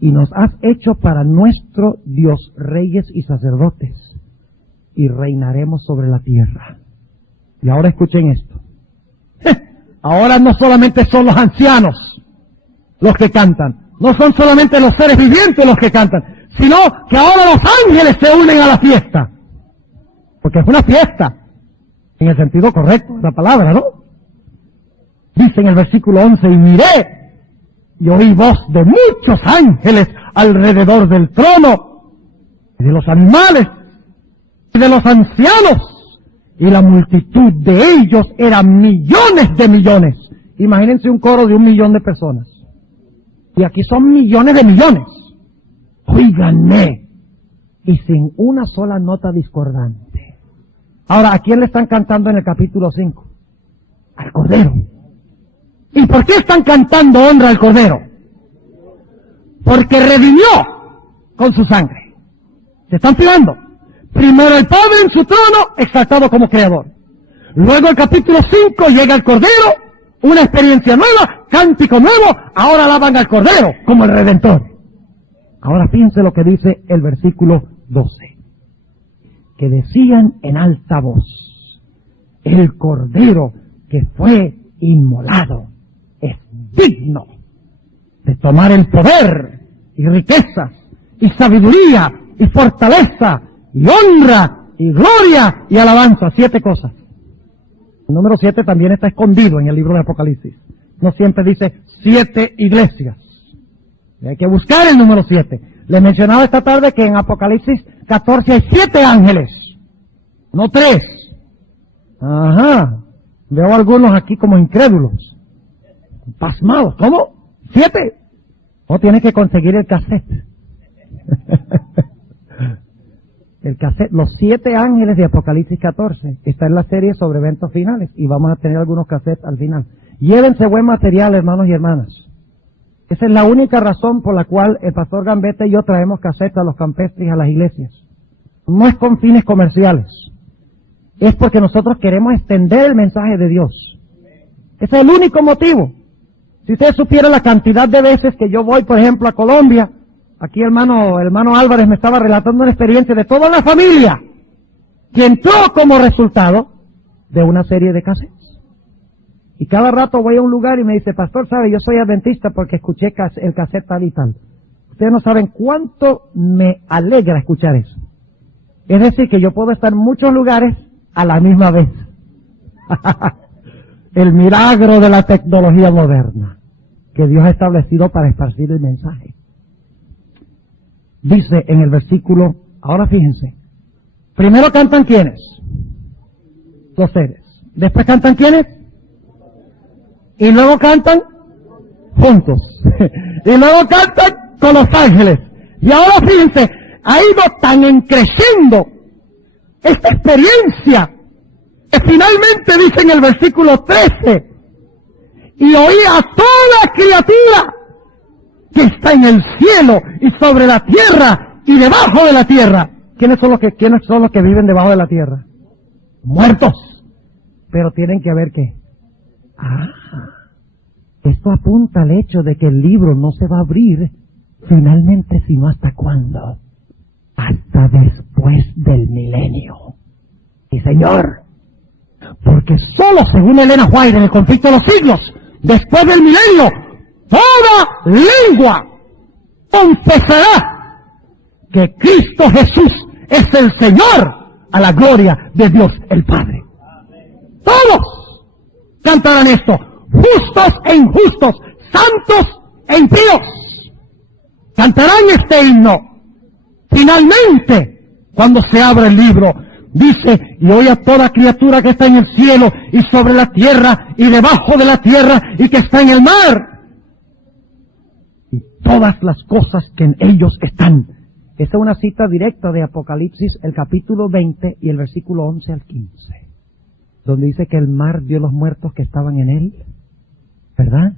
Y nos has hecho para nuestro Dios reyes y sacerdotes, y reinaremos sobre la tierra. Y ahora escuchen esto. Ahora no solamente son los ancianos los que cantan, no son solamente los seres vivientes los que cantan, sino que ahora los ángeles se unen a la fiesta. Porque es una fiesta. En el sentido correcto de la palabra, ¿no? Dice en el versículo 11, y miré, y oí voz de muchos ángeles alrededor del trono, y de los animales, y de los ancianos, y la multitud de ellos eran millones de millones. Imagínense un coro de 1 millón de personas. Y aquí son millones de millones. Óiganme. Y sin una sola nota discordante. Ahora, ¿a quién le están cantando en el capítulo 5? Al Cordero. ¿Y por qué están cantando honra al Cordero? Porque redimió con su sangre. ¿Se están fijando? Primero el Padre en su trono, exaltado como Creador. Luego el capítulo 5 llega el Cordero, una experiencia nueva, cántico nuevo, ahora alaban al Cordero como el Redentor. Ahora fíjense lo que dice el versículo 12. Que decían en alta voz, el Cordero que fue inmolado es digno de tomar el poder y riquezas y sabiduría y fortaleza y honra y gloria y alabanza. 7 cosas. El número 7 también está escondido en el libro de Apocalipsis. No siempre dice 7 iglesias. Hay que buscar el número 7. Les mencionaba esta tarde que en Apocalipsis 14 hay 7 ángeles, no 3. Ajá. Veo algunos aquí como incrédulos, pasmados. ¿Cómo? 7. O tiene que conseguir el cassette. El cassette, los 7 ángeles de Apocalipsis 14. Está en la serie sobre eventos finales y vamos a tener algunos cassettes al final. Llévense buen material, hermanos y hermanas. Esa es la única razón por la cual el pastor Gambetta y yo traemos cassettes a los campestres y a las iglesias. No es con fines comerciales. Es porque nosotros queremos extender el mensaje de Dios. Ese es el único motivo. Si ustedes supieran la cantidad de veces que yo voy, por ejemplo, a Colombia, aquí hermano Álvarez me estaba relatando una experiencia de toda la familia que entró como resultado de una serie de cassettes. Y cada rato voy a un lugar y me dice, pastor, ¿sabe? Yo soy adventista porque escuché el cassette tal y tal. Ustedes no saben cuánto me alegra escuchar eso. Es decir, que yo puedo estar en muchos lugares a la misma vez. El milagro de la tecnología moderna que Dios ha establecido para esparcir el mensaje. Dice en el versículo, ahora fíjense, primero cantan ¿quiénes? Los seres. Después cantan ¿quiénes? Y luego cantan juntos. Y luego cantan con los ángeles. Y ahora fíjense, ha ido tan encreciendo esta experiencia que finalmente dice en el versículo 13, y oí a toda criatura que está en el cielo y sobre la tierra y debajo de la tierra. ¿Quiénes son los que viven debajo de la tierra? Muertos. Pero tienen que haber ¿qué? Esto apunta al hecho de que el libro no se va a abrir finalmente, sino ¿hasta cuándo? Hasta después del milenio. Sí, señor. Porque solo según Elena White en el conflicto de los siglos, después del milenio, toda lengua confesará que Cristo Jesús es el Señor a la gloria de Dios el Padre. Todos cantarán esto, justos e injustos, santos e impíos. Cantarán este himno. Finalmente, cuando se abra el libro, dice, y oí a toda criatura que está en el cielo y sobre la tierra y debajo de la tierra y que está en el mar, y todas las cosas que en ellos están. Esta es una cita directa de Apocalipsis, el capítulo 20 y el versículo 11 al 15, donde dice que el mar vio los muertos que estaban en él, ¿verdad?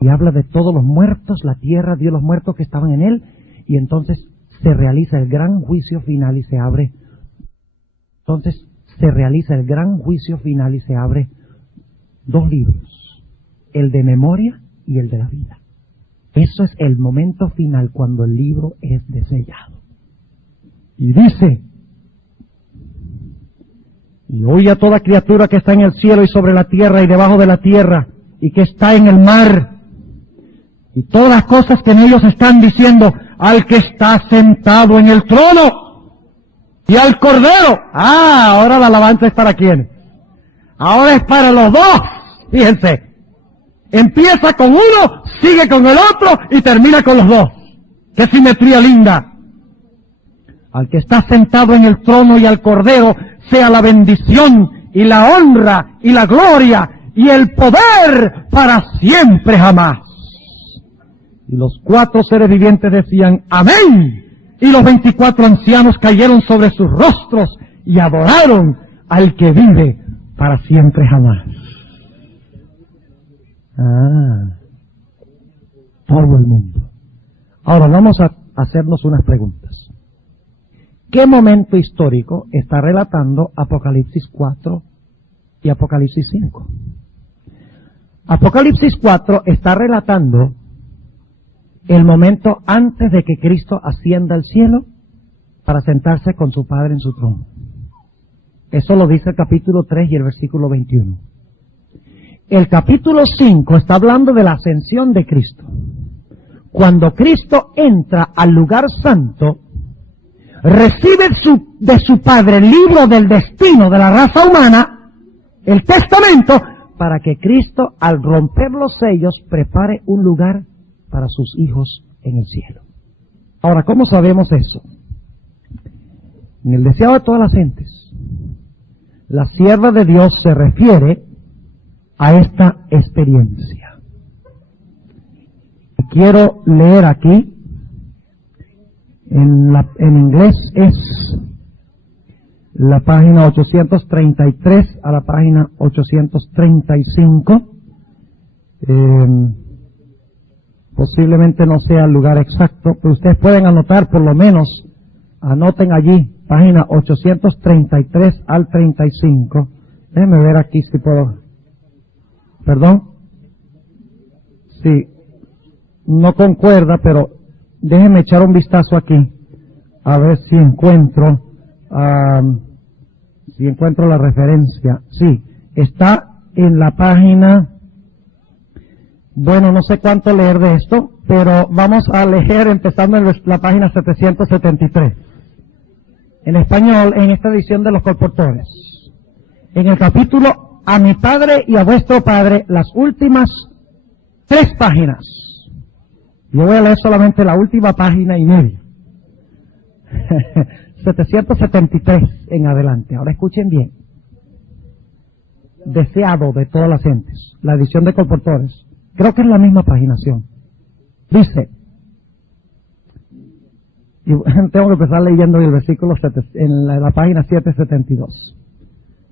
Y habla de todos los muertos, la tierra vio los muertos que estaban en él, y entonces se realiza el gran juicio final y se abre. Entonces se realiza el gran juicio final y se abre 2 libros, el de memoria y el de la vida. Eso es el momento final cuando el libro es desellado. Y dice, y oí a toda criatura que está en el cielo y sobre la tierra y debajo de la tierra y que está en el mar, y todas las cosas que en ellos están diciendo, al que está sentado en el trono y al Cordero. Ahora la alabanza es para quién. Ahora es para los dos. Fíjense. Empieza con uno, sigue con el otro y termina con los dos. ¡Qué simetría linda! Al que está sentado en el trono y al Cordero sea la bendición y la honra y la gloria y el poder para siempre jamás. Y los 4 seres vivientes decían, amén. Y los 24 ancianos cayeron sobre sus rostros y adoraron al que vive para siempre jamás. Todo el mundo. Ahora vamos a hacernos unas preguntas. ¿Qué momento histórico está relatando Apocalipsis 4 y Apocalipsis 5? Apocalipsis 4 está relatando el momento antes de que Cristo ascienda al cielo para sentarse con su Padre en su trono. Eso lo dice el capítulo 3 y el versículo 21. El capítulo 5 está hablando de la ascensión de Cristo. Cuando Cristo entra al lugar santo, recibe de su Padre el libro del destino de la raza humana, el testamento, para que Cristo, al romper los sellos, prepare un lugar para sus hijos en el cielo. Ahora, ¿cómo sabemos eso? En el deseado de todas las gentes, la sierva de Dios se refiere a esta experiencia. Quiero leer aquí, en inglés es la página 833 a la página 835. Posiblemente no sea el lugar exacto, pero ustedes pueden anotar, por lo menos, anoten allí, página 833 al 35. Déjenme ver aquí si puedo. ¿Perdón? Sí, no concuerda, pero déjenme echar un vistazo aquí, a ver si encuentro la referencia. Sí, está en la página. Bueno, no sé cuánto leer de esto, pero vamos a leer empezando en la página 773. En español, en esta edición de los colportores. En el capítulo A mi Padre y a vuestro Padre, las últimas 3 páginas. Yo voy a leer solamente la última página y media. 773 en adelante. Ahora escuchen bien. Deseado de todas las gentes. La edición de colportores. Creo que es la misma paginación. Dice, y tengo que empezar leyendo el versículo en la página 772.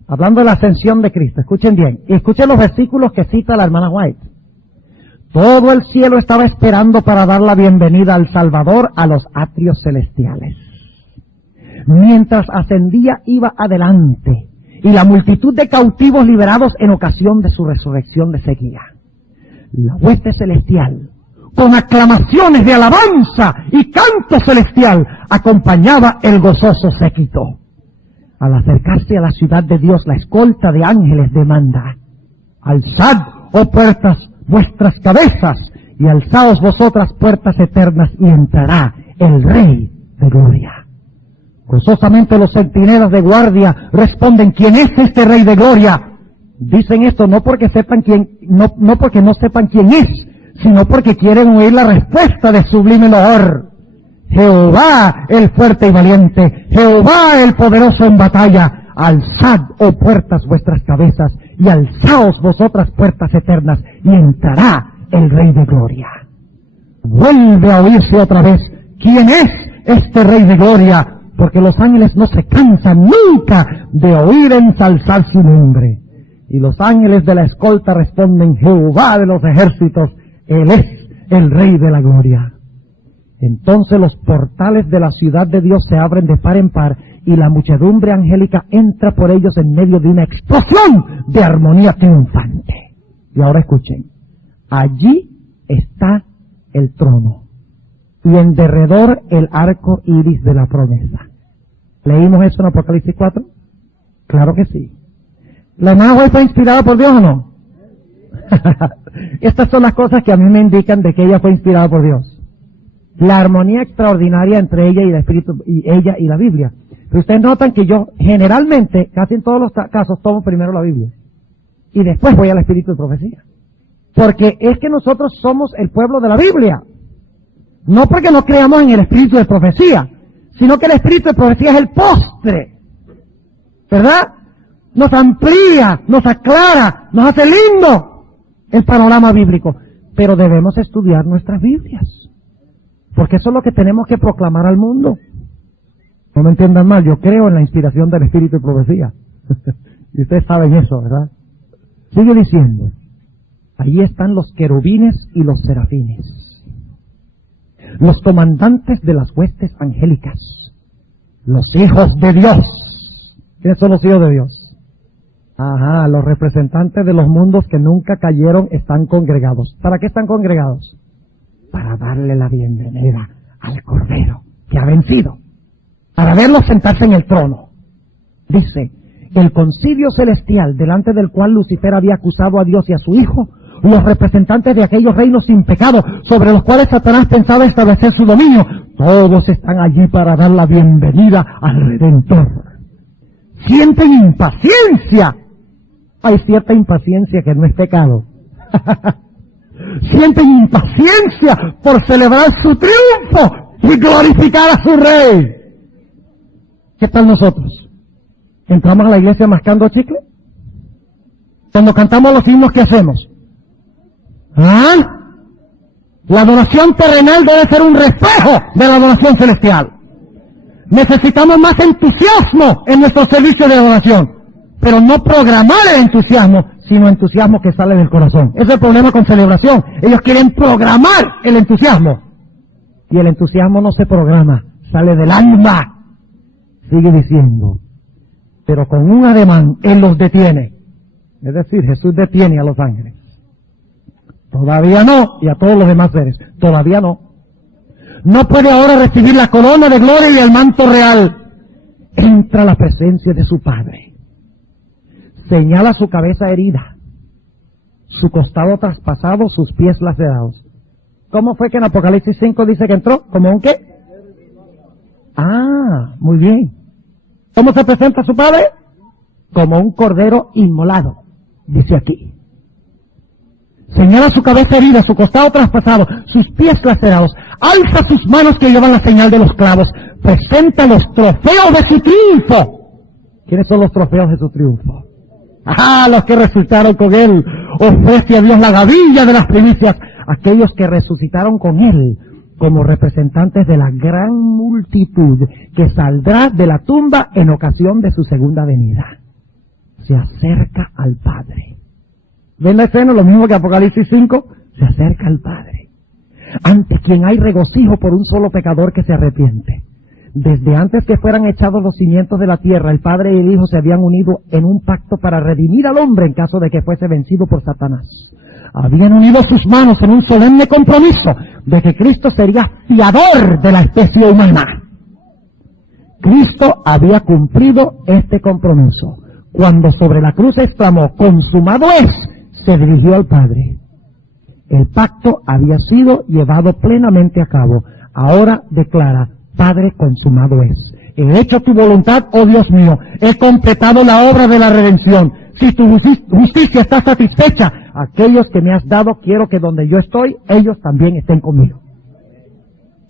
Hablando de la ascensión de Cristo, escuchen bien, y escuchen los versículos que cita la hermana White. Todo el cielo estaba esperando para dar la bienvenida al Salvador a los atrios celestiales. Mientras ascendía, iba adelante, y la multitud de cautivos liberados en ocasión de su resurrección de seguía. La hueste celestial, con aclamaciones de alabanza y canto celestial, acompañaba el gozoso séquito. Al acercarse a la ciudad de Dios, la escolta de ángeles demanda: alzad, oh puertas, vuestras cabezas, y alzaos vosotras puertas eternas, y entrará el Rey de Gloria. Gozosamente los centinelas de guardia responden: ¿quién es este Rey de Gloria? Dicen esto no porque no porque no sepan quién es, sino porque quieren oír la respuesta de sublime loor. Jehová el fuerte y valiente, Jehová el poderoso en batalla. Alzad, oh puertas, vuestras cabezas, y alzaos vosotras puertas eternas, y entrará el Rey de Gloria. Vuelve a oírse otra vez: ¿quién es este Rey de Gloria? Porque los ángeles no se cansan nunca de oír ensalzar su nombre. Y los ángeles de la escolta responden: Jehová de los ejércitos, Él es el Rey de la Gloria. Entonces los portales de la ciudad de Dios se abren de par en par, y la muchedumbre angélica entra por ellos en medio de una explosión de armonía triunfante. Y ahora escuchen, allí está el trono, y en derredor el arco iris de la promesa. ¿Leímos eso en Apocalipsis 4? Claro que sí. ¿La hermana fue inspirada por Dios o no? Estas son las cosas que a mí me indican de que ella fue inspirada por Dios. La armonía extraordinaria entre ella y el Espíritu, y ella y la Biblia. Pero ustedes notan que yo generalmente, casi en todos los casos, tomo primero la Biblia. y después voy al espíritu de profecía. Porque es que nosotros somos el pueblo de la Biblia. No porque no creamos en el espíritu de profecía, sino que el espíritu de profecía es el postre. ¿Verdad? Nos amplía, nos aclara, nos hace lindo el panorama bíblico. Pero debemos estudiar nuestras Biblias. Porque eso es lo que tenemos que proclamar al mundo. No me entiendan mal, yo creo en la inspiración del espíritu de profecía. Y ustedes saben eso, ¿verdad? Sigue diciendo, allí están los querubines y los serafines, los comandantes de las huestes angélicas, los hijos de Dios. ¿Quiénes son los hijos de Dios? Ajá, los representantes de los mundos que nunca cayeron están congregados. ¿Para qué están congregados? Para darle la bienvenida al Cordero que ha vencido, para verlo sentarse en el trono. Dice, el concilio celestial delante del cual Lucifer había acusado a Dios y a su Hijo, los representantes de aquellos reinos sin pecado sobre los cuales Satanás pensaba establecer su dominio, todos están allí para dar la bienvenida al Redentor. Sienten impaciencia. Hay cierta impaciencia que no es pecado. Sienten impaciencia por celebrar su triunfo y glorificar a su Rey. ¿Qué tal nosotros? ¿Entramos a la iglesia mascando chicle? Cuando cantamos los himnos, ¿qué hacemos? ¿Ah? La adoración terrenal debe ser un reflejo de la adoración celestial. Necesitamos más entusiasmo en nuestro servicio de adoración, pero no programar el entusiasmo, sino entusiasmo que sale del corazón. Ese es el problema con celebración. Ellos quieren programar el entusiasmo, y el entusiasmo no se programa, sale del alma. Sigue diciendo, pero con un ademán Él los detiene. Es decir, Jesús detiene a los ángeles. Todavía no, y a todos los demás seres. Todavía no. No puede ahora recibir la corona de gloria y el manto real. Entra a la presencia de su Padre. Señala su cabeza herida, su costado traspasado, sus pies lacerados. ¿Cómo fue que en Apocalipsis 5 dice que entró? ¿Como un qué? Ah, muy bien. ¿Cómo se presenta su Padre? Como un cordero inmolado, dice aquí. Señala su cabeza herida, su costado traspasado, sus pies lacerados. Alza sus manos que llevan la señal de los clavos. Presenta los trofeos de su triunfo. ¿Quiénes son los trofeos de su triunfo? ¡Ah! Los que resucitaron con Él. Ofrece a Dios la gavilla de las primicias. Aquellos que resucitaron con Él como representantes de la gran multitud que saldrá de la tumba en ocasión de su segunda venida. Se acerca al Padre. ¿Ven la escena? Lo mismo que Apocalipsis 5. Se acerca al Padre, ante quien hay regocijo por un solo pecador que se arrepiente. Desde antes que fueran echados los cimientos de la tierra, el Padre y el Hijo se habían unido en un pacto para redimir al hombre en caso de que fuese vencido por Satanás. Habían unido sus manos en un solemne compromiso de que Cristo sería fiador de la especie humana. Cristo había cumplido este compromiso. Cuando sobre la cruz exclamó, consumado es, se dirigió al Padre. El pacto había sido llevado plenamente a cabo. Ahora declara, Padre, consumado es. He hecho tu voluntad, oh Dios mío. He completado la obra de la redención. Si tu justicia está satisfecha, aquellos que me has dado, quiero que donde yo estoy, ellos también estén conmigo.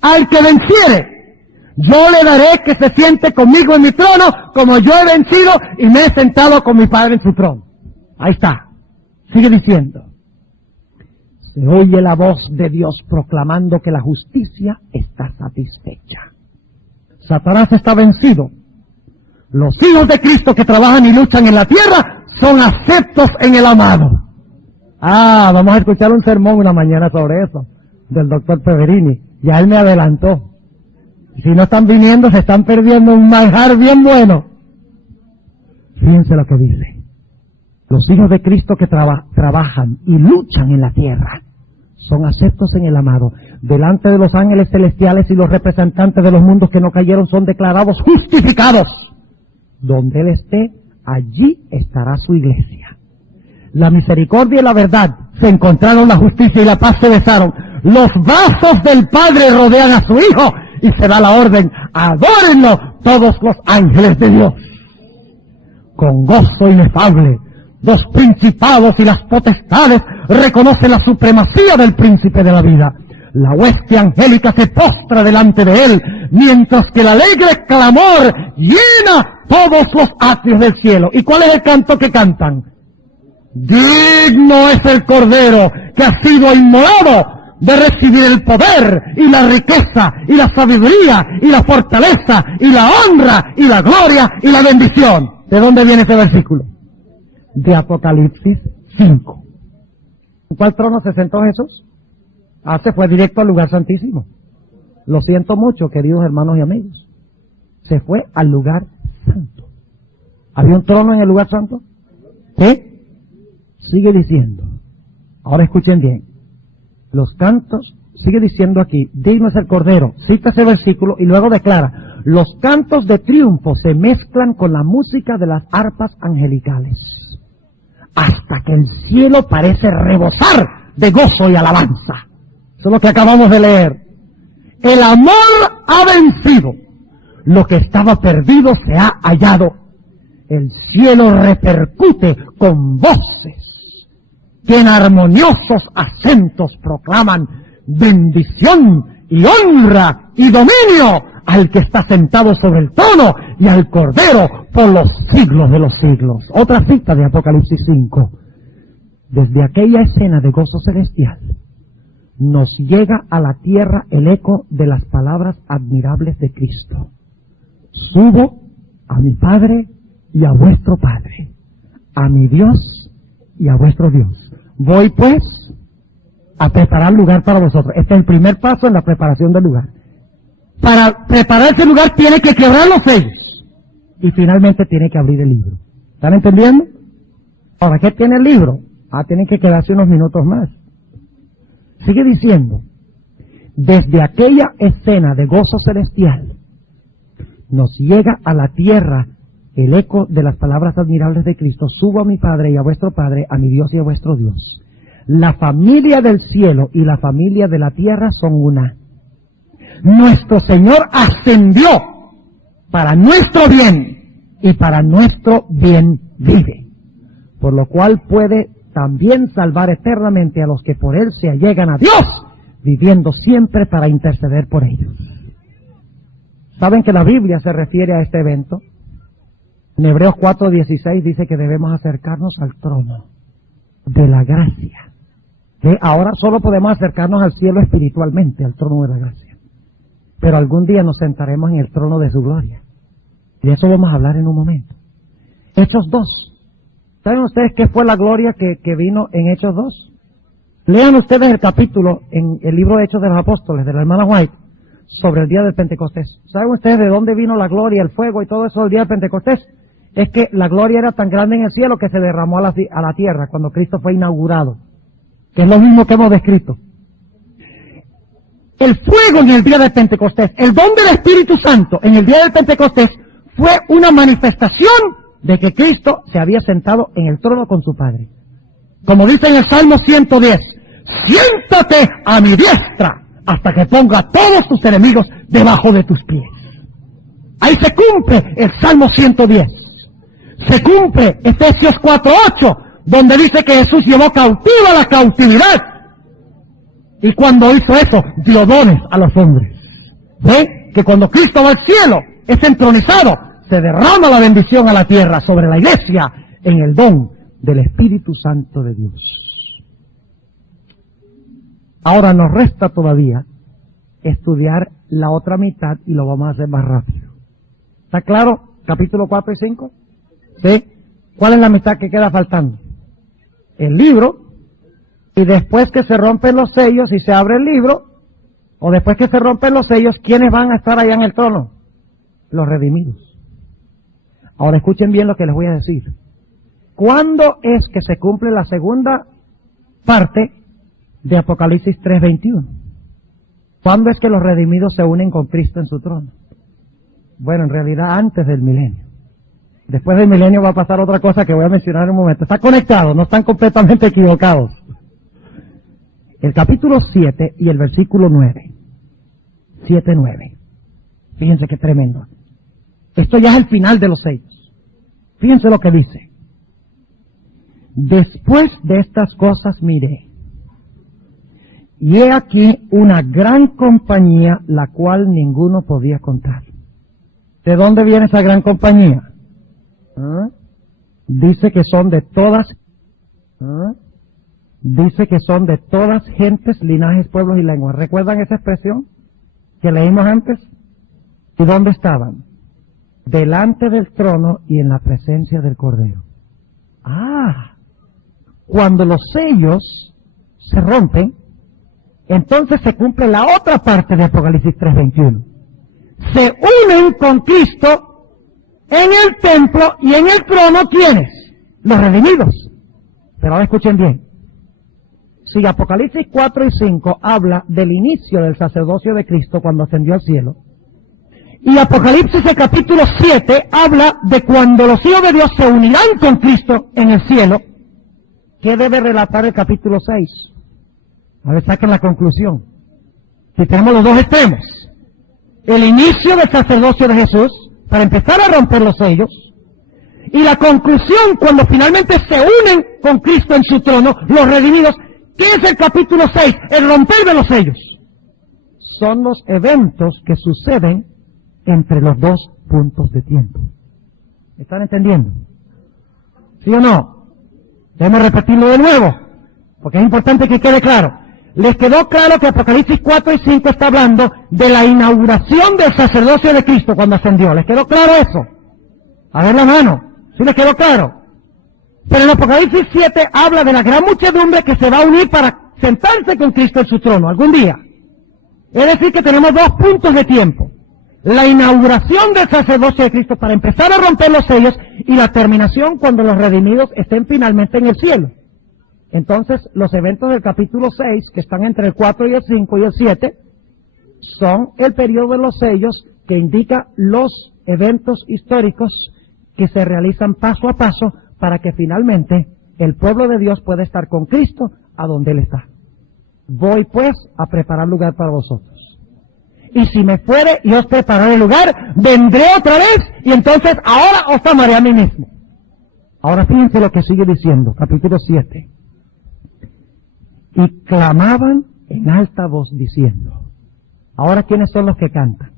Al que venciere, yo le daré que se siente conmigo en mi trono, como yo he vencido y me he sentado con mi Padre en su trono. Ahí está. Sigue diciendo. Se oye la voz de Dios proclamando que la justicia está satisfecha. Satanás está vencido. Los hijos de Cristo que trabajan y luchan en la tierra son aceptos en el amado. Vamos a escuchar un sermón una mañana sobre eso, del doctor Peverini. Ya él me adelantó. Si no están viniendo, se están perdiendo un manjar bien bueno. Fíjense lo que dice. Los hijos de Cristo que trabajan y luchan en la tierra son aceptos en el amado. Delante de los ángeles celestiales y los representantes de los mundos que no cayeron son declarados justificados. Donde Él esté, allí estará su iglesia. La misericordia y la verdad se encontraron, la justicia y la paz se besaron. Los vasos del Padre rodean a su Hijo y se da la orden, adórenlo todos los ángeles de Dios. Con gozo inefable, Los principados y las potestades reconocen la supremacía del príncipe de la vida. La hueste angélica se postra delante de él, mientras que el alegre clamor llena todos los atrios del cielo. ¿Y cuál es el canto que cantan? Digno es el Cordero que ha sido inmolado de recibir el poder y la riqueza y la sabiduría y la fortaleza y la honra y la gloria y la bendición. ¿De dónde viene ese versículo? De Apocalipsis 5. ¿En cuál trono se sentó Jesús? Se fue directo al lugar santísimo. Lo siento mucho, queridos hermanos y amigos. Se fue al lugar santo. ¿Había un trono en el lugar santo? ¿Sí? Sigue diciendo. Ahora escuchen bien. Los cantos, sigue diciendo aquí, digno es el Cordero. Cita ese versículo y luego declara, los cantos de triunfo se mezclan con la música de las arpas angelicales, hasta que el cielo parece rebosar de gozo y alabanza. Eso es lo que acabamos de leer. El amor ha vencido. Lo que estaba perdido se ha hallado. El cielo repercute con voces que en armoniosos acentos proclaman bendición y honra y dominio al que está sentado sobre el trono y al Cordero por los siglos de los siglos. Otra cita de Apocalipsis 5. Desde aquella escena de gozo celestial nos llega a la tierra el eco de las palabras admirables de Cristo. Subo a mi Padre y a vuestro Padre, a mi Dios y a vuestro Dios. Voy pues a preparar lugar para vosotros. Este es el primer paso en la preparación del lugar. Para preparar ese lugar tiene que quebrar los sellos y finalmente tiene que abrir el libro. ¿Están entendiendo? Ahora, ¿qué tiene el libro? Tienen que quedarse unos minutos más. Sigue diciendo, desde aquella escena de gozo celestial nos llega a la tierra el eco de las palabras admirables de Cristo. Subo a mi Padre y a vuestro Padre, a mi Dios y a vuestro Dios. La familia del cielo y la familia de la tierra son una. Nuestro Señor ascendió para nuestro bien y para nuestro bien vive, por lo cual puede también salvar eternamente a los que por Él se allegan a Dios, viviendo siempre para interceder por ellos. ¿Saben que la Biblia se refiere a este evento? En Hebreos 4:16 dice que debemos acercarnos al trono de la gracia. Que ahora solo podemos acercarnos al cielo espiritualmente, al trono de la gracia. Pero algún día nos sentaremos en el trono de su gloria. Y de eso vamos a hablar en un momento. Hechos 2. ¿Saben ustedes qué fue la gloria que vino en Hechos 2? Lean ustedes el capítulo en el libro de Hechos de los Apóstoles, de la hermana White, sobre el día del Pentecostés. ¿Saben ustedes de dónde vino la gloria, el fuego y todo eso del día del Pentecostés? Es que la gloria era tan grande en el cielo que se derramó a la tierra cuando Cristo fue inaugurado. Que es lo mismo que hemos descrito. El fuego en el día del Pentecostés, el don del Espíritu Santo en el día del Pentecostés fue una manifestación de que Cristo se había sentado en el trono con su Padre. Como dice en el Salmo 110, siéntate a mi diestra hasta que ponga a todos tus enemigos debajo de tus pies. Ahí se cumple el Salmo 110. Se cumple Efesios 4:8, donde dice que Jesús llevó cautiva la cautividad. Y cuando hizo eso, dio dones a los hombres. ¿Ve? Que cuando Cristo va al cielo, es entronizado, se derrama la bendición a la tierra sobre la iglesia en el don del Espíritu Santo de Dios. Ahora nos resta todavía estudiar la otra mitad y lo vamos a hacer más rápido. ¿Está claro? Capítulo 4 y 5. ¿Sí? ¿Cuál es la mitad que queda faltando? El libro, y después que se rompen los sellos y se abre el libro, o después que se rompen los sellos, ¿quiénes van a estar allá en el trono? Los redimidos. Ahora escuchen bien lo que les voy a decir. ¿Cuándo es que se cumple la segunda parte de Apocalipsis 3:21? ¿Cuándo es que los redimidos se unen con Cristo en su trono? Bueno, en realidad antes del milenio. Después del milenio va a pasar otra cosa que voy a mencionar en un momento. Está conectado, no están completamente equivocados. El capítulo 7 y el versículo 9. 7:9. Fíjense qué tremendo. Esto ya es el final de los sellos. Fíjense lo que dice. Después de estas cosas miré, y he aquí una gran compañía, la cual ninguno podía contar. ¿De dónde viene esa gran compañía? Dice que son de todas, gentes, linajes, pueblos y lenguas. ¿Recuerdan esa expresión que leímos antes? ¿Y dónde estaban? Delante del trono y en la presencia del Cordero. Cuando los sellos se rompen, entonces se cumple la otra parte de Apocalipsis 3:21. Se unen con Cristo en el templo y en el trono, ¿quiénes? Los redimidos. Pero ahora escuchen bien. Si Apocalipsis 4 y 5 habla del inicio del sacerdocio de Cristo cuando ascendió al cielo, y Apocalipsis el capítulo 7 habla de cuando los hijos de Dios se unirán con Cristo en el cielo, ¿qué debe relatar el capítulo 6? A ver, saquen la conclusión. Si tenemos los dos extremos, el inicio del sacerdocio de Jesús, para empezar a romper los sellos, y la conclusión cuando finalmente se unen con Cristo en su trono, los redimidos, ¿qué es el capítulo 6? El romper de los sellos. Son los eventos que suceden entre los dos puntos de tiempo. ¿Están entendiendo? ¿Sí o no? Debemos repetirlo de nuevo, porque es importante que quede claro. ¿Les quedó claro que Apocalipsis 4 y 5 está hablando de la inauguración del sacerdocio de Cristo cuando ascendió? ¿Les quedó claro eso? A ver la mano. ¿Sí les quedó claro? Pero en Apocalipsis 7 habla de la gran muchedumbre que se va a unir para sentarse con Cristo en su trono algún día. Es decir, que tenemos dos puntos de tiempo. La inauguración del sacerdocio de Cristo para empezar a romper los sellos y la terminación cuando los redimidos estén finalmente en el cielo. Entonces, los eventos del capítulo 6, que están entre el 4 y el 5 y el 7, son el periodo de los sellos que indica los eventos históricos que se realizan paso a paso para que finalmente el pueblo de Dios pueda estar con Cristo a donde Él está. Voy pues a preparar lugar para vosotros. Y si me fuere y os prepararé el lugar, vendré otra vez y entonces ahora os tomaré a mí mismo. Ahora fíjense lo que sigue diciendo, capítulo 7. Y clamaban en alta voz diciendo. Ahora, ¿quiénes son los que cantan?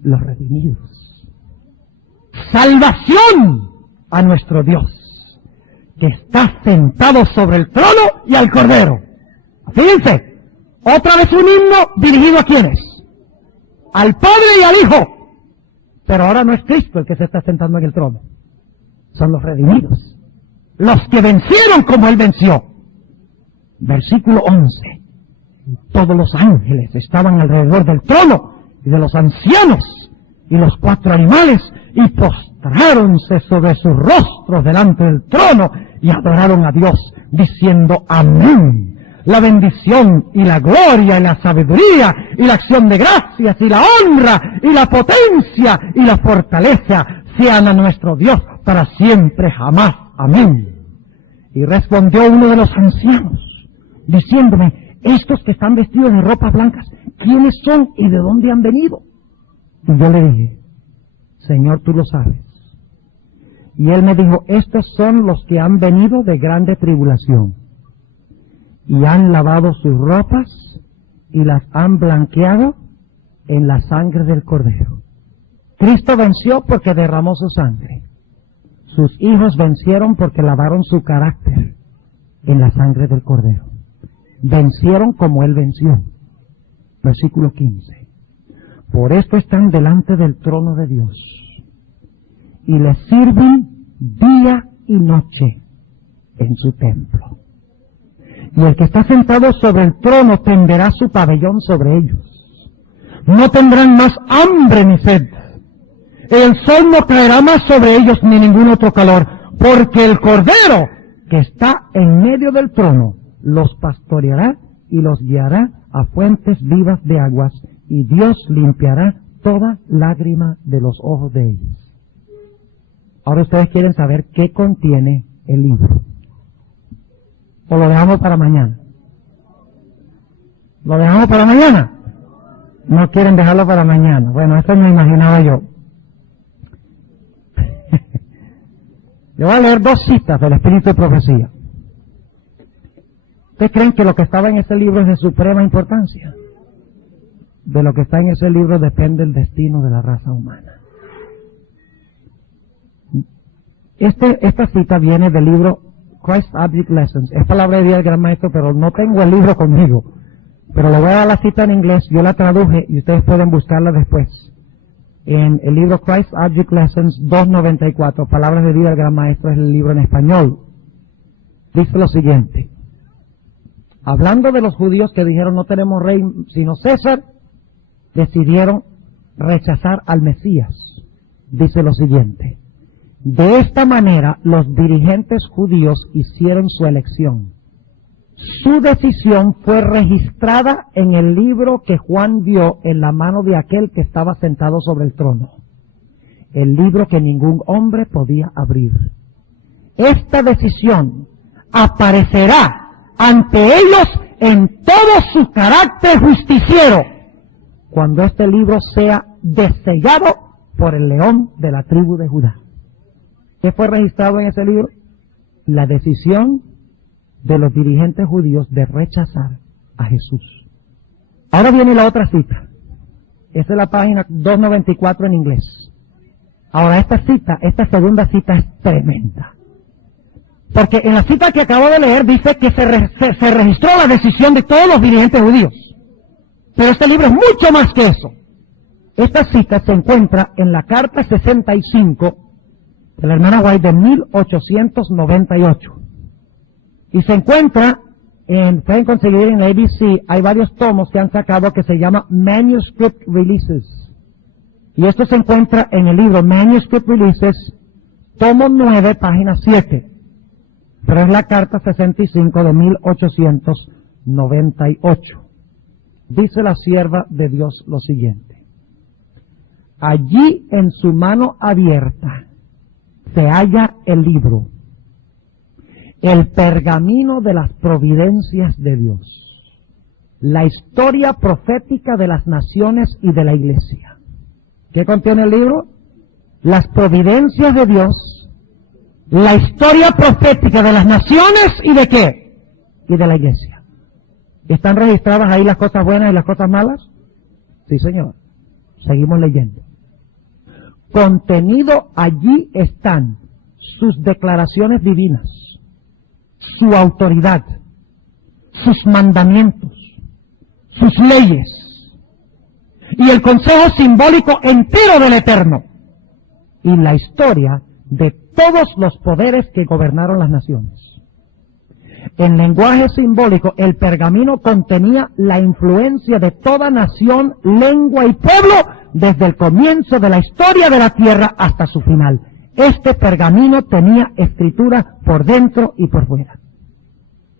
Los redimidos. Salvación a nuestro Dios, que está sentado sobre el trono y al Cordero. Fíjense, otra vez un himno dirigido a ¿quiénes? Al Padre y al Hijo. Pero ahora no es Cristo el que se está sentando en el trono. Son los redimidos. Los que vencieron como Él venció. Versículo 11. Todos los ángeles estaban alrededor del trono y de los ancianos y los 4 animales y postráronse sobre sus rostros delante del trono y adoraron a Dios diciendo amén. La bendición y la gloria y la sabiduría y la acción de gracias y la honra y la potencia y la fortaleza sean a nuestro Dios para siempre jamás. Amén. Y respondió uno de los ancianos diciéndome, estos que están vestidos de ropas blancas, ¿quiénes son y de dónde han venido? Y yo le dije, Señor, tú lo sabes. Y él me dijo, estos son los que han venido de grande tribulación y han lavado sus ropas y las han blanqueado en la sangre del Cordero. Cristo venció porque derramó su sangre. Sus hijos vencieron porque lavaron su carácter en la sangre del Cordero. Vencieron como Él venció. Versículo 15. Por esto están delante del trono de Dios y le sirven día y noche en su templo. Y el que está sentado sobre el trono tenderá su pabellón sobre ellos. No tendrán más hambre ni sed. El sol no caerá más sobre ellos ni ningún otro calor, porque el Cordero que está en medio del trono los pastoreará y los guiará a fuentes vivas de aguas, y Dios limpiará toda lágrima de los ojos de ellos. Ahora ustedes quieren saber qué contiene el libro. ¿O lo dejamos para mañana? ¿Lo dejamos para mañana? No quieren dejarlo para mañana. Bueno, eso me imaginaba yo. Le voy a leer 2 citas del Espíritu de Profecía. ¿Ustedes creen que lo que estaba en ese libro es de suprema importancia? De lo que está en ese libro depende el destino de la raza humana. Esta cita viene del libro Christ Object Lessons. Es palabra de Dios del Gran Maestro, pero no tengo el libro conmigo. Pero le voy a dar la cita en inglés, yo la traduje y ustedes pueden buscarla después. En el libro Christ Object Lessons 294, Palabras de Vida del Gran Maestro, es el libro en español. Dice lo siguiente. Hablando de los judíos que dijeron no tenemos rey sino César, decidieron rechazar al Mesías. Dice lo siguiente. De esta manera los dirigentes judíos hicieron su elección. Su decisión fue registrada en el libro que Juan vio en la mano de aquel que estaba sentado sobre el trono. El libro que ningún hombre podía abrir. Esta decisión aparecerá ante ellos en todo su carácter justiciero cuando este libro sea desellado por el león de la tribu de Judá. ¿Qué fue registrado en ese libro? La decisión de los dirigentes judíos de rechazar a Jesús. Ahora viene la otra cita. Esa es la página 294 en inglés. Ahora esta segunda cita es tremenda. Porque en la cita que acabo de leer dice que se registró la decisión de todos los dirigentes judíos. Pero este libro es mucho más que eso. Esta cita se encuentra en la carta 65 de la hermana White de 1898. Y se encuentra, pueden conseguir en ABC, hay varios tomos que han sacado que se llama Manuscript Releases. Y esto se encuentra en el libro Manuscript Releases, tomo 9, página 7. Pero es la carta 65 de 1898. Dice la sierva de Dios lo siguiente. Allí en su mano abierta se halla el libro, el pergamino de las providencias de Dios, la historia profética de las naciones y de la iglesia. ¿Qué contiene el libro? Las providencias de Dios, la historia profética de las naciones y de qué? Y de la iglesia. ¿Están registradas ahí las cosas buenas y las cosas malas? Sí, señor. Seguimos leyendo. Contenido allí están sus declaraciones divinas, su autoridad, sus mandamientos, sus leyes y el consejo simbólico entero del Eterno y la historia de todos los poderes que gobernaron las naciones. En lenguaje simbólico, el pergamino contenía la influencia de toda nación, lengua y pueblo desde el comienzo de la historia de la tierra hasta su final. Este pergamino tenía escritura por dentro y por fuera.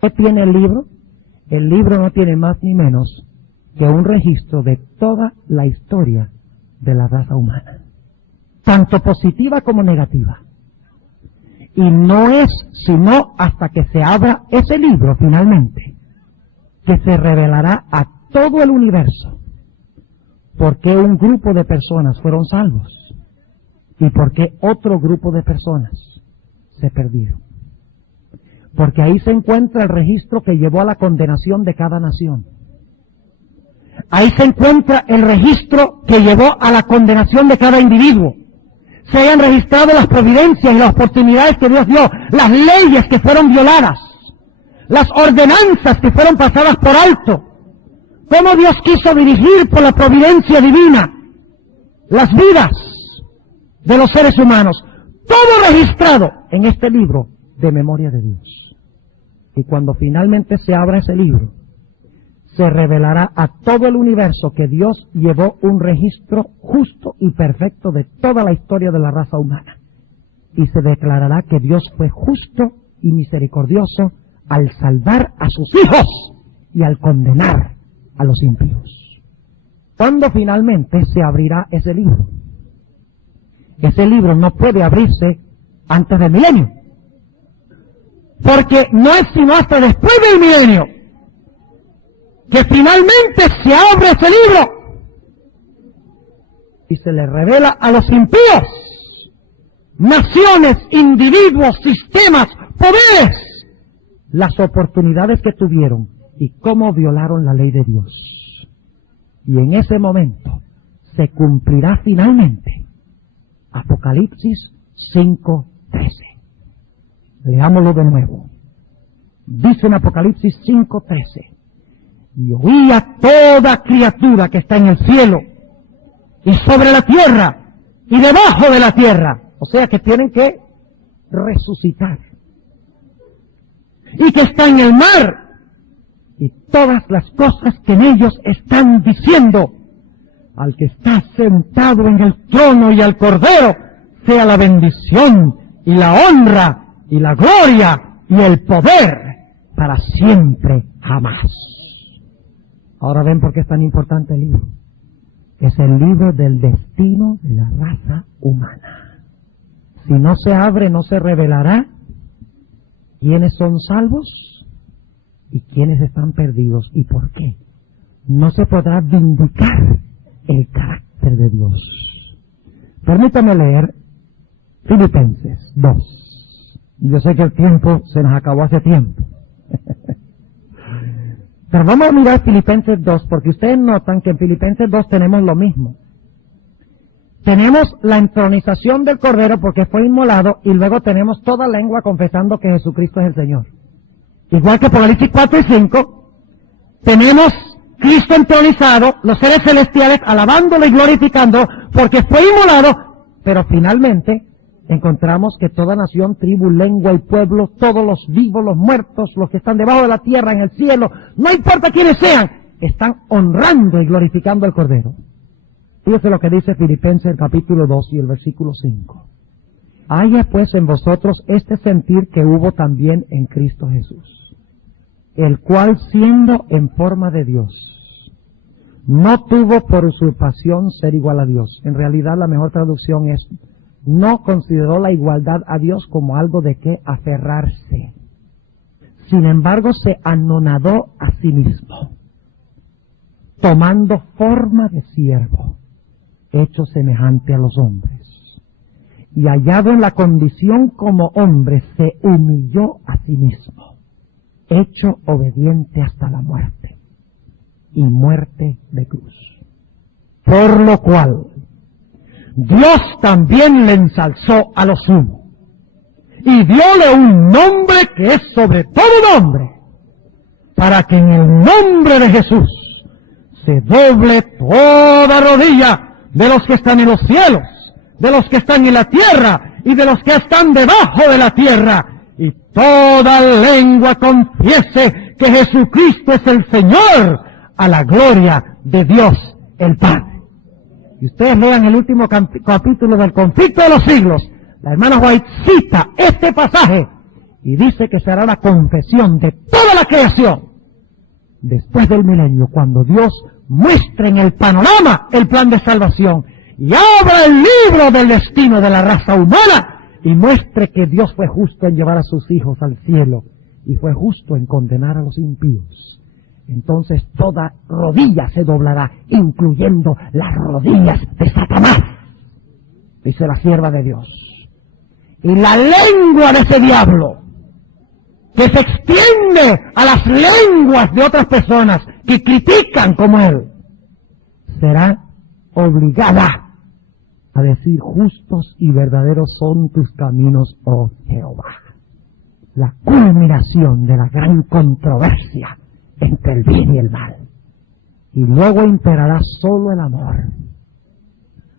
¿Qué tiene el libro? El libro no tiene más ni menos que un registro de toda la historia de la raza humana, tanto positiva como negativa. Y no es sino hasta que se abra ese libro finalmente que se revelará a todo el universo por qué un grupo de personas fueron salvos y por qué otro grupo de personas se perdieron. Porque ahí se encuentra el registro que llevó a la condenación de cada nación. Ahí se encuentra el registro que llevó a la condenación de cada individuo. Se hayan registrado las providencias y las oportunidades que Dios dio, las leyes que fueron violadas, las ordenanzas que fueron pasadas por alto, cómo Dios quiso dirigir por la providencia divina las vidas de los seres humanos, todo registrado en este libro de memoria de Dios. Y cuando finalmente se abra ese libro, se revelará a todo el universo que Dios llevó un registro justo y perfecto de toda la historia de la raza humana. Y se declarará que Dios fue justo y misericordioso al salvar a sus hijos y al condenar a los impíos. ¿Cuándo finalmente se abrirá ese libro? Ese libro no puede abrirse antes del milenio, porque no es sino hasta después del milenio que finalmente se abre ese libro y se le revela a los impíos naciones, individuos, sistemas, poderes, las oportunidades que tuvieron y cómo violaron la ley de Dios. Y en ese momento se cumplirá finalmente Apocalipsis 5:13. Leámoslo de nuevo. Dice en Apocalipsis 5:13: y oí a toda criatura que está en el cielo y sobre la tierra y debajo de la tierra, o sea que tienen que resucitar, y que está en el mar, y todas las cosas que en ellos están diciendo: al que está sentado en el trono y al Cordero sea la bendición y la honra y la gloria y el poder para siempre jamás. Ahora ven por qué es tan importante el libro. Es el libro del destino de la raza humana. Si no se abre, no se revelará quiénes son salvos y quiénes están perdidos y por qué. No se podrá vindicar el carácter de Dios. Permítame leer Filipenses 2. Yo sé que el tiempo se nos acabó hace tiempo. Pero vamos a mirar Filipenses 2, porque ustedes notan que en Filipenses 2 tenemos lo mismo. Tenemos la entronización del Cordero porque fue inmolado, y luego tenemos toda lengua confesando que Jesucristo es el Señor. Igual que Apocalipsis 4 y 5, tenemos Cristo entronizado, los seres celestiales alabándolo y glorificando porque fue inmolado, pero finalmente encontramos que toda nación, tribu, lengua y pueblo, todos los vivos, los muertos, los que están debajo de la tierra, en el cielo, no importa quiénes sean, están honrando y glorificando al Cordero. Fíjese lo que dice Filipenses el capítulo 2 y el versículo 5. Haya pues en vosotros este sentir que hubo también en Cristo Jesús, el cual siendo en forma de Dios, no tuvo por usurpación ser igual a Dios. En realidad la mejor traducción es: no consideró la igualdad a Dios como algo de que aferrarse. Sin embargo, se anonadó a sí mismo, tomando forma de siervo, hecho semejante a los hombres. Y hallado en la condición como hombre, se humilló a sí mismo, hecho obediente hasta la muerte, y muerte de cruz. Por lo cual Dios también le ensalzó a lo sumo, y dióle un nombre que es sobre todo nombre, para que en el nombre de Jesús se doble toda rodilla de los que están en los cielos, de los que están en la tierra y de los que están debajo de la tierra, y toda lengua confiese que Jesucristo es el Señor, a la gloria de Dios el Padre. Y ustedes lean el último capítulo del Conflicto de los Siglos, la hermana White cita este pasaje y dice que será la confesión de toda la creación después del milenio, cuando Dios muestre en el panorama el plan de salvación y abra el libro del destino de la raza humana y muestre que Dios fue justo en llevar a sus hijos al cielo y fue justo en condenar a los impíos. Entonces toda rodilla se doblará, incluyendo las rodillas de Satanás, dice la sierva de Dios. Y la lengua de ese diablo, que se extiende a las lenguas de otras personas que critican como él, será obligada a decir: justos y verdaderos son tus caminos, oh Jehová. La culminación de la gran controversia entre el bien y el mal. Y luego imperará solo el amor.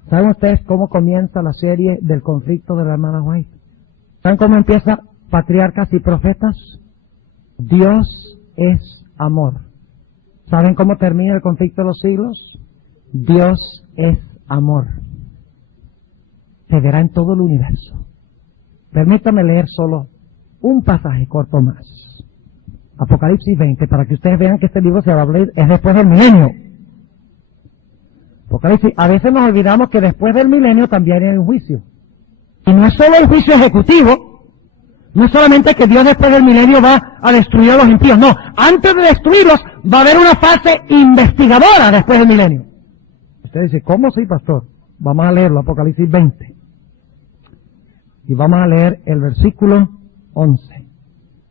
¿Saben ustedes cómo comienza la serie del conflicto de la hermana White? ¿Saben cómo empieza Patriarcas y Profetas? Dios es amor. ¿Saben cómo termina el conflicto de los siglos? Dios es amor. Se verá en todo el universo. Permítame leer solo un pasaje corto más. Apocalipsis 20, para que ustedes vean que este libro se va a hablar es después del milenio. Apocalipsis, a veces nos olvidamos que después del milenio también hay un juicio. Y no es solo el juicio ejecutivo, no es solamente que Dios después del milenio va a destruir a los impíos, no, antes de destruirlos va a haber una fase investigadora después del milenio. Usted dice: ¿cómo sí, pastor? Vamos a leerlo, Apocalipsis 20. Y vamos a leer el versículo 11.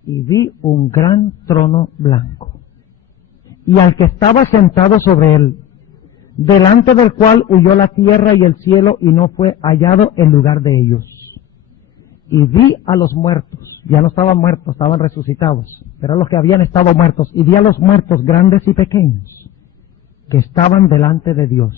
Y vi un gran trono blanco, y al que estaba sentado sobre él, delante del cual huyó la tierra y el cielo, y no fue hallado en lugar de ellos. Y vi a los muertos, ya no estaban muertos, estaban resucitados, pero los que habían estado muertos, y vi a los muertos grandes y pequeños, que estaban delante de Dios.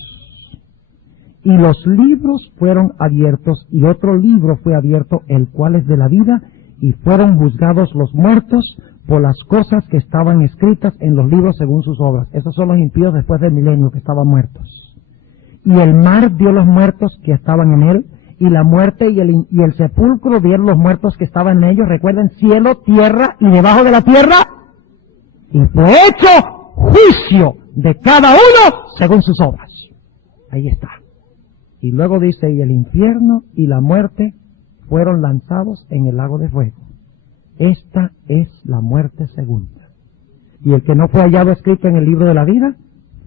Y los libros fueron abiertos, y otro libro fue abierto, el cual es de la vida, y fueron juzgados los muertos por las cosas que estaban escritas en los libros según sus obras. Esos son los impíos después del milenio que estaban muertos. Y el mar dio los muertos que estaban en él, y la muerte y el sepulcro dieron los muertos que estaban en ellos. Recuerden, cielo, tierra y debajo de la tierra. Y fue hecho juicio de cada uno según sus obras. Ahí está. Y luego dice, y el infierno y la muerte fueron lanzados en el lago de fuego. Esta es la muerte segunda. Y el que no fue hallado escrito en el libro de la vida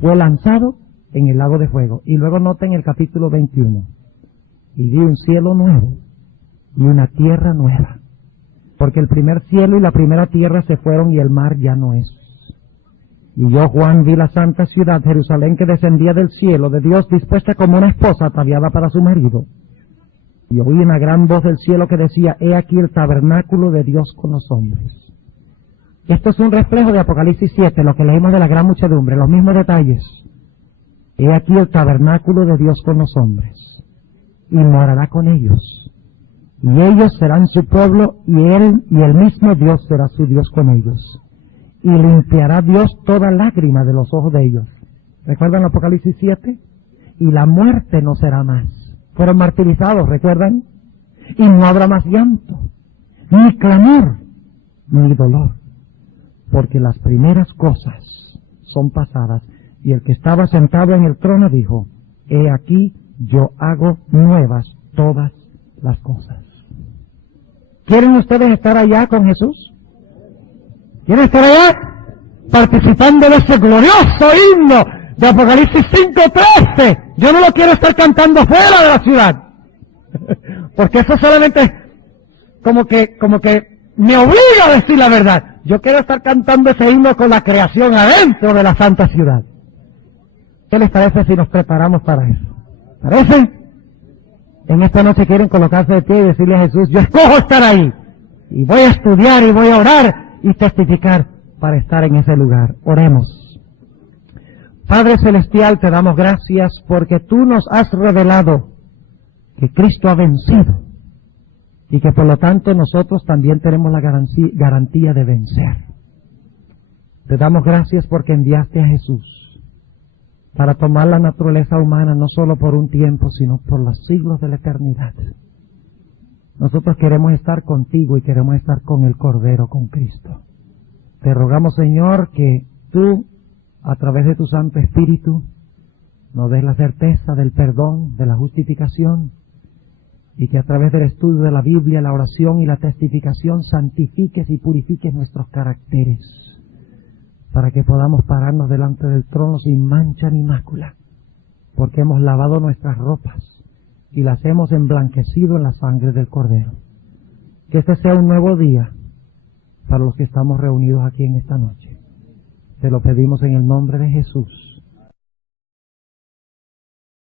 fue lanzado en el lago de fuego. Y luego noten el capítulo 21. Y vi un cielo nuevo y una tierra nueva, porque el primer cielo y la primera tierra se fueron y el mar ya no es. Y yo, Juan, vi la santa ciudad, Jerusalén, que descendía del cielo de Dios, dispuesta como una esposa ataviada para su marido. Y oí una gran voz del cielo que decía, he aquí el tabernáculo de Dios con los hombres. Esto es un reflejo de Apocalipsis 7, lo que leímos de la gran muchedumbre, los mismos detalles. He aquí el tabernáculo de Dios con los hombres, y morará con ellos. Y ellos serán su pueblo, y el mismo Dios será su Dios con ellos. Y limpiará Dios toda lágrima de los ojos de ellos. ¿Recuerdan Apocalipsis 7? Y la muerte no será más. Fueron martirizados, ¿recuerdan? Y no habrá más llanto, ni clamor, ni dolor, porque las primeras cosas son pasadas. Y el que estaba sentado en el trono dijo, he aquí, yo hago nuevas todas las cosas. ¿Quieren ustedes estar allá con Jesús? ¿Quieren estar allá? Participando de ese glorioso himno de Apocalipsis 5:13. Yo no lo quiero estar cantando fuera de la ciudad. Porque eso solamente como que me obliga a decir la verdad. Yo quiero estar cantando ese himno con la creación adentro de la santa ciudad. ¿Qué les parece si nos preparamos para eso? ¿Parece? En esta noche quieren colocarse de pie y decirle a Jesús, yo escojo estar ahí. Y voy a estudiar y voy a orar y testificar para estar en ese lugar. Oremos. Padre Celestial, te damos gracias porque tú nos has revelado que Cristo ha vencido y que por lo tanto nosotros también tenemos la garantía de vencer. Te damos gracias porque enviaste a Jesús para tomar la naturaleza humana no solo por un tiempo, sino por los siglos de la eternidad. Nosotros queremos estar contigo y queremos estar con el Cordero, con Cristo. Te rogamos, Señor, que tú, a través de tu Santo Espíritu, nos des la certeza del perdón, de la justificación, y que a través del estudio de la Biblia, la oración y la testificación, santifiques y purifiques nuestros caracteres, para que podamos pararnos delante del trono sin mancha ni mácula, porque hemos lavado nuestras ropas y las hemos emblanquecido en la sangre del Cordero. Que este sea un nuevo día para los que estamos reunidos aquí en esta noche. Te lo pedimos en el nombre de Jesús.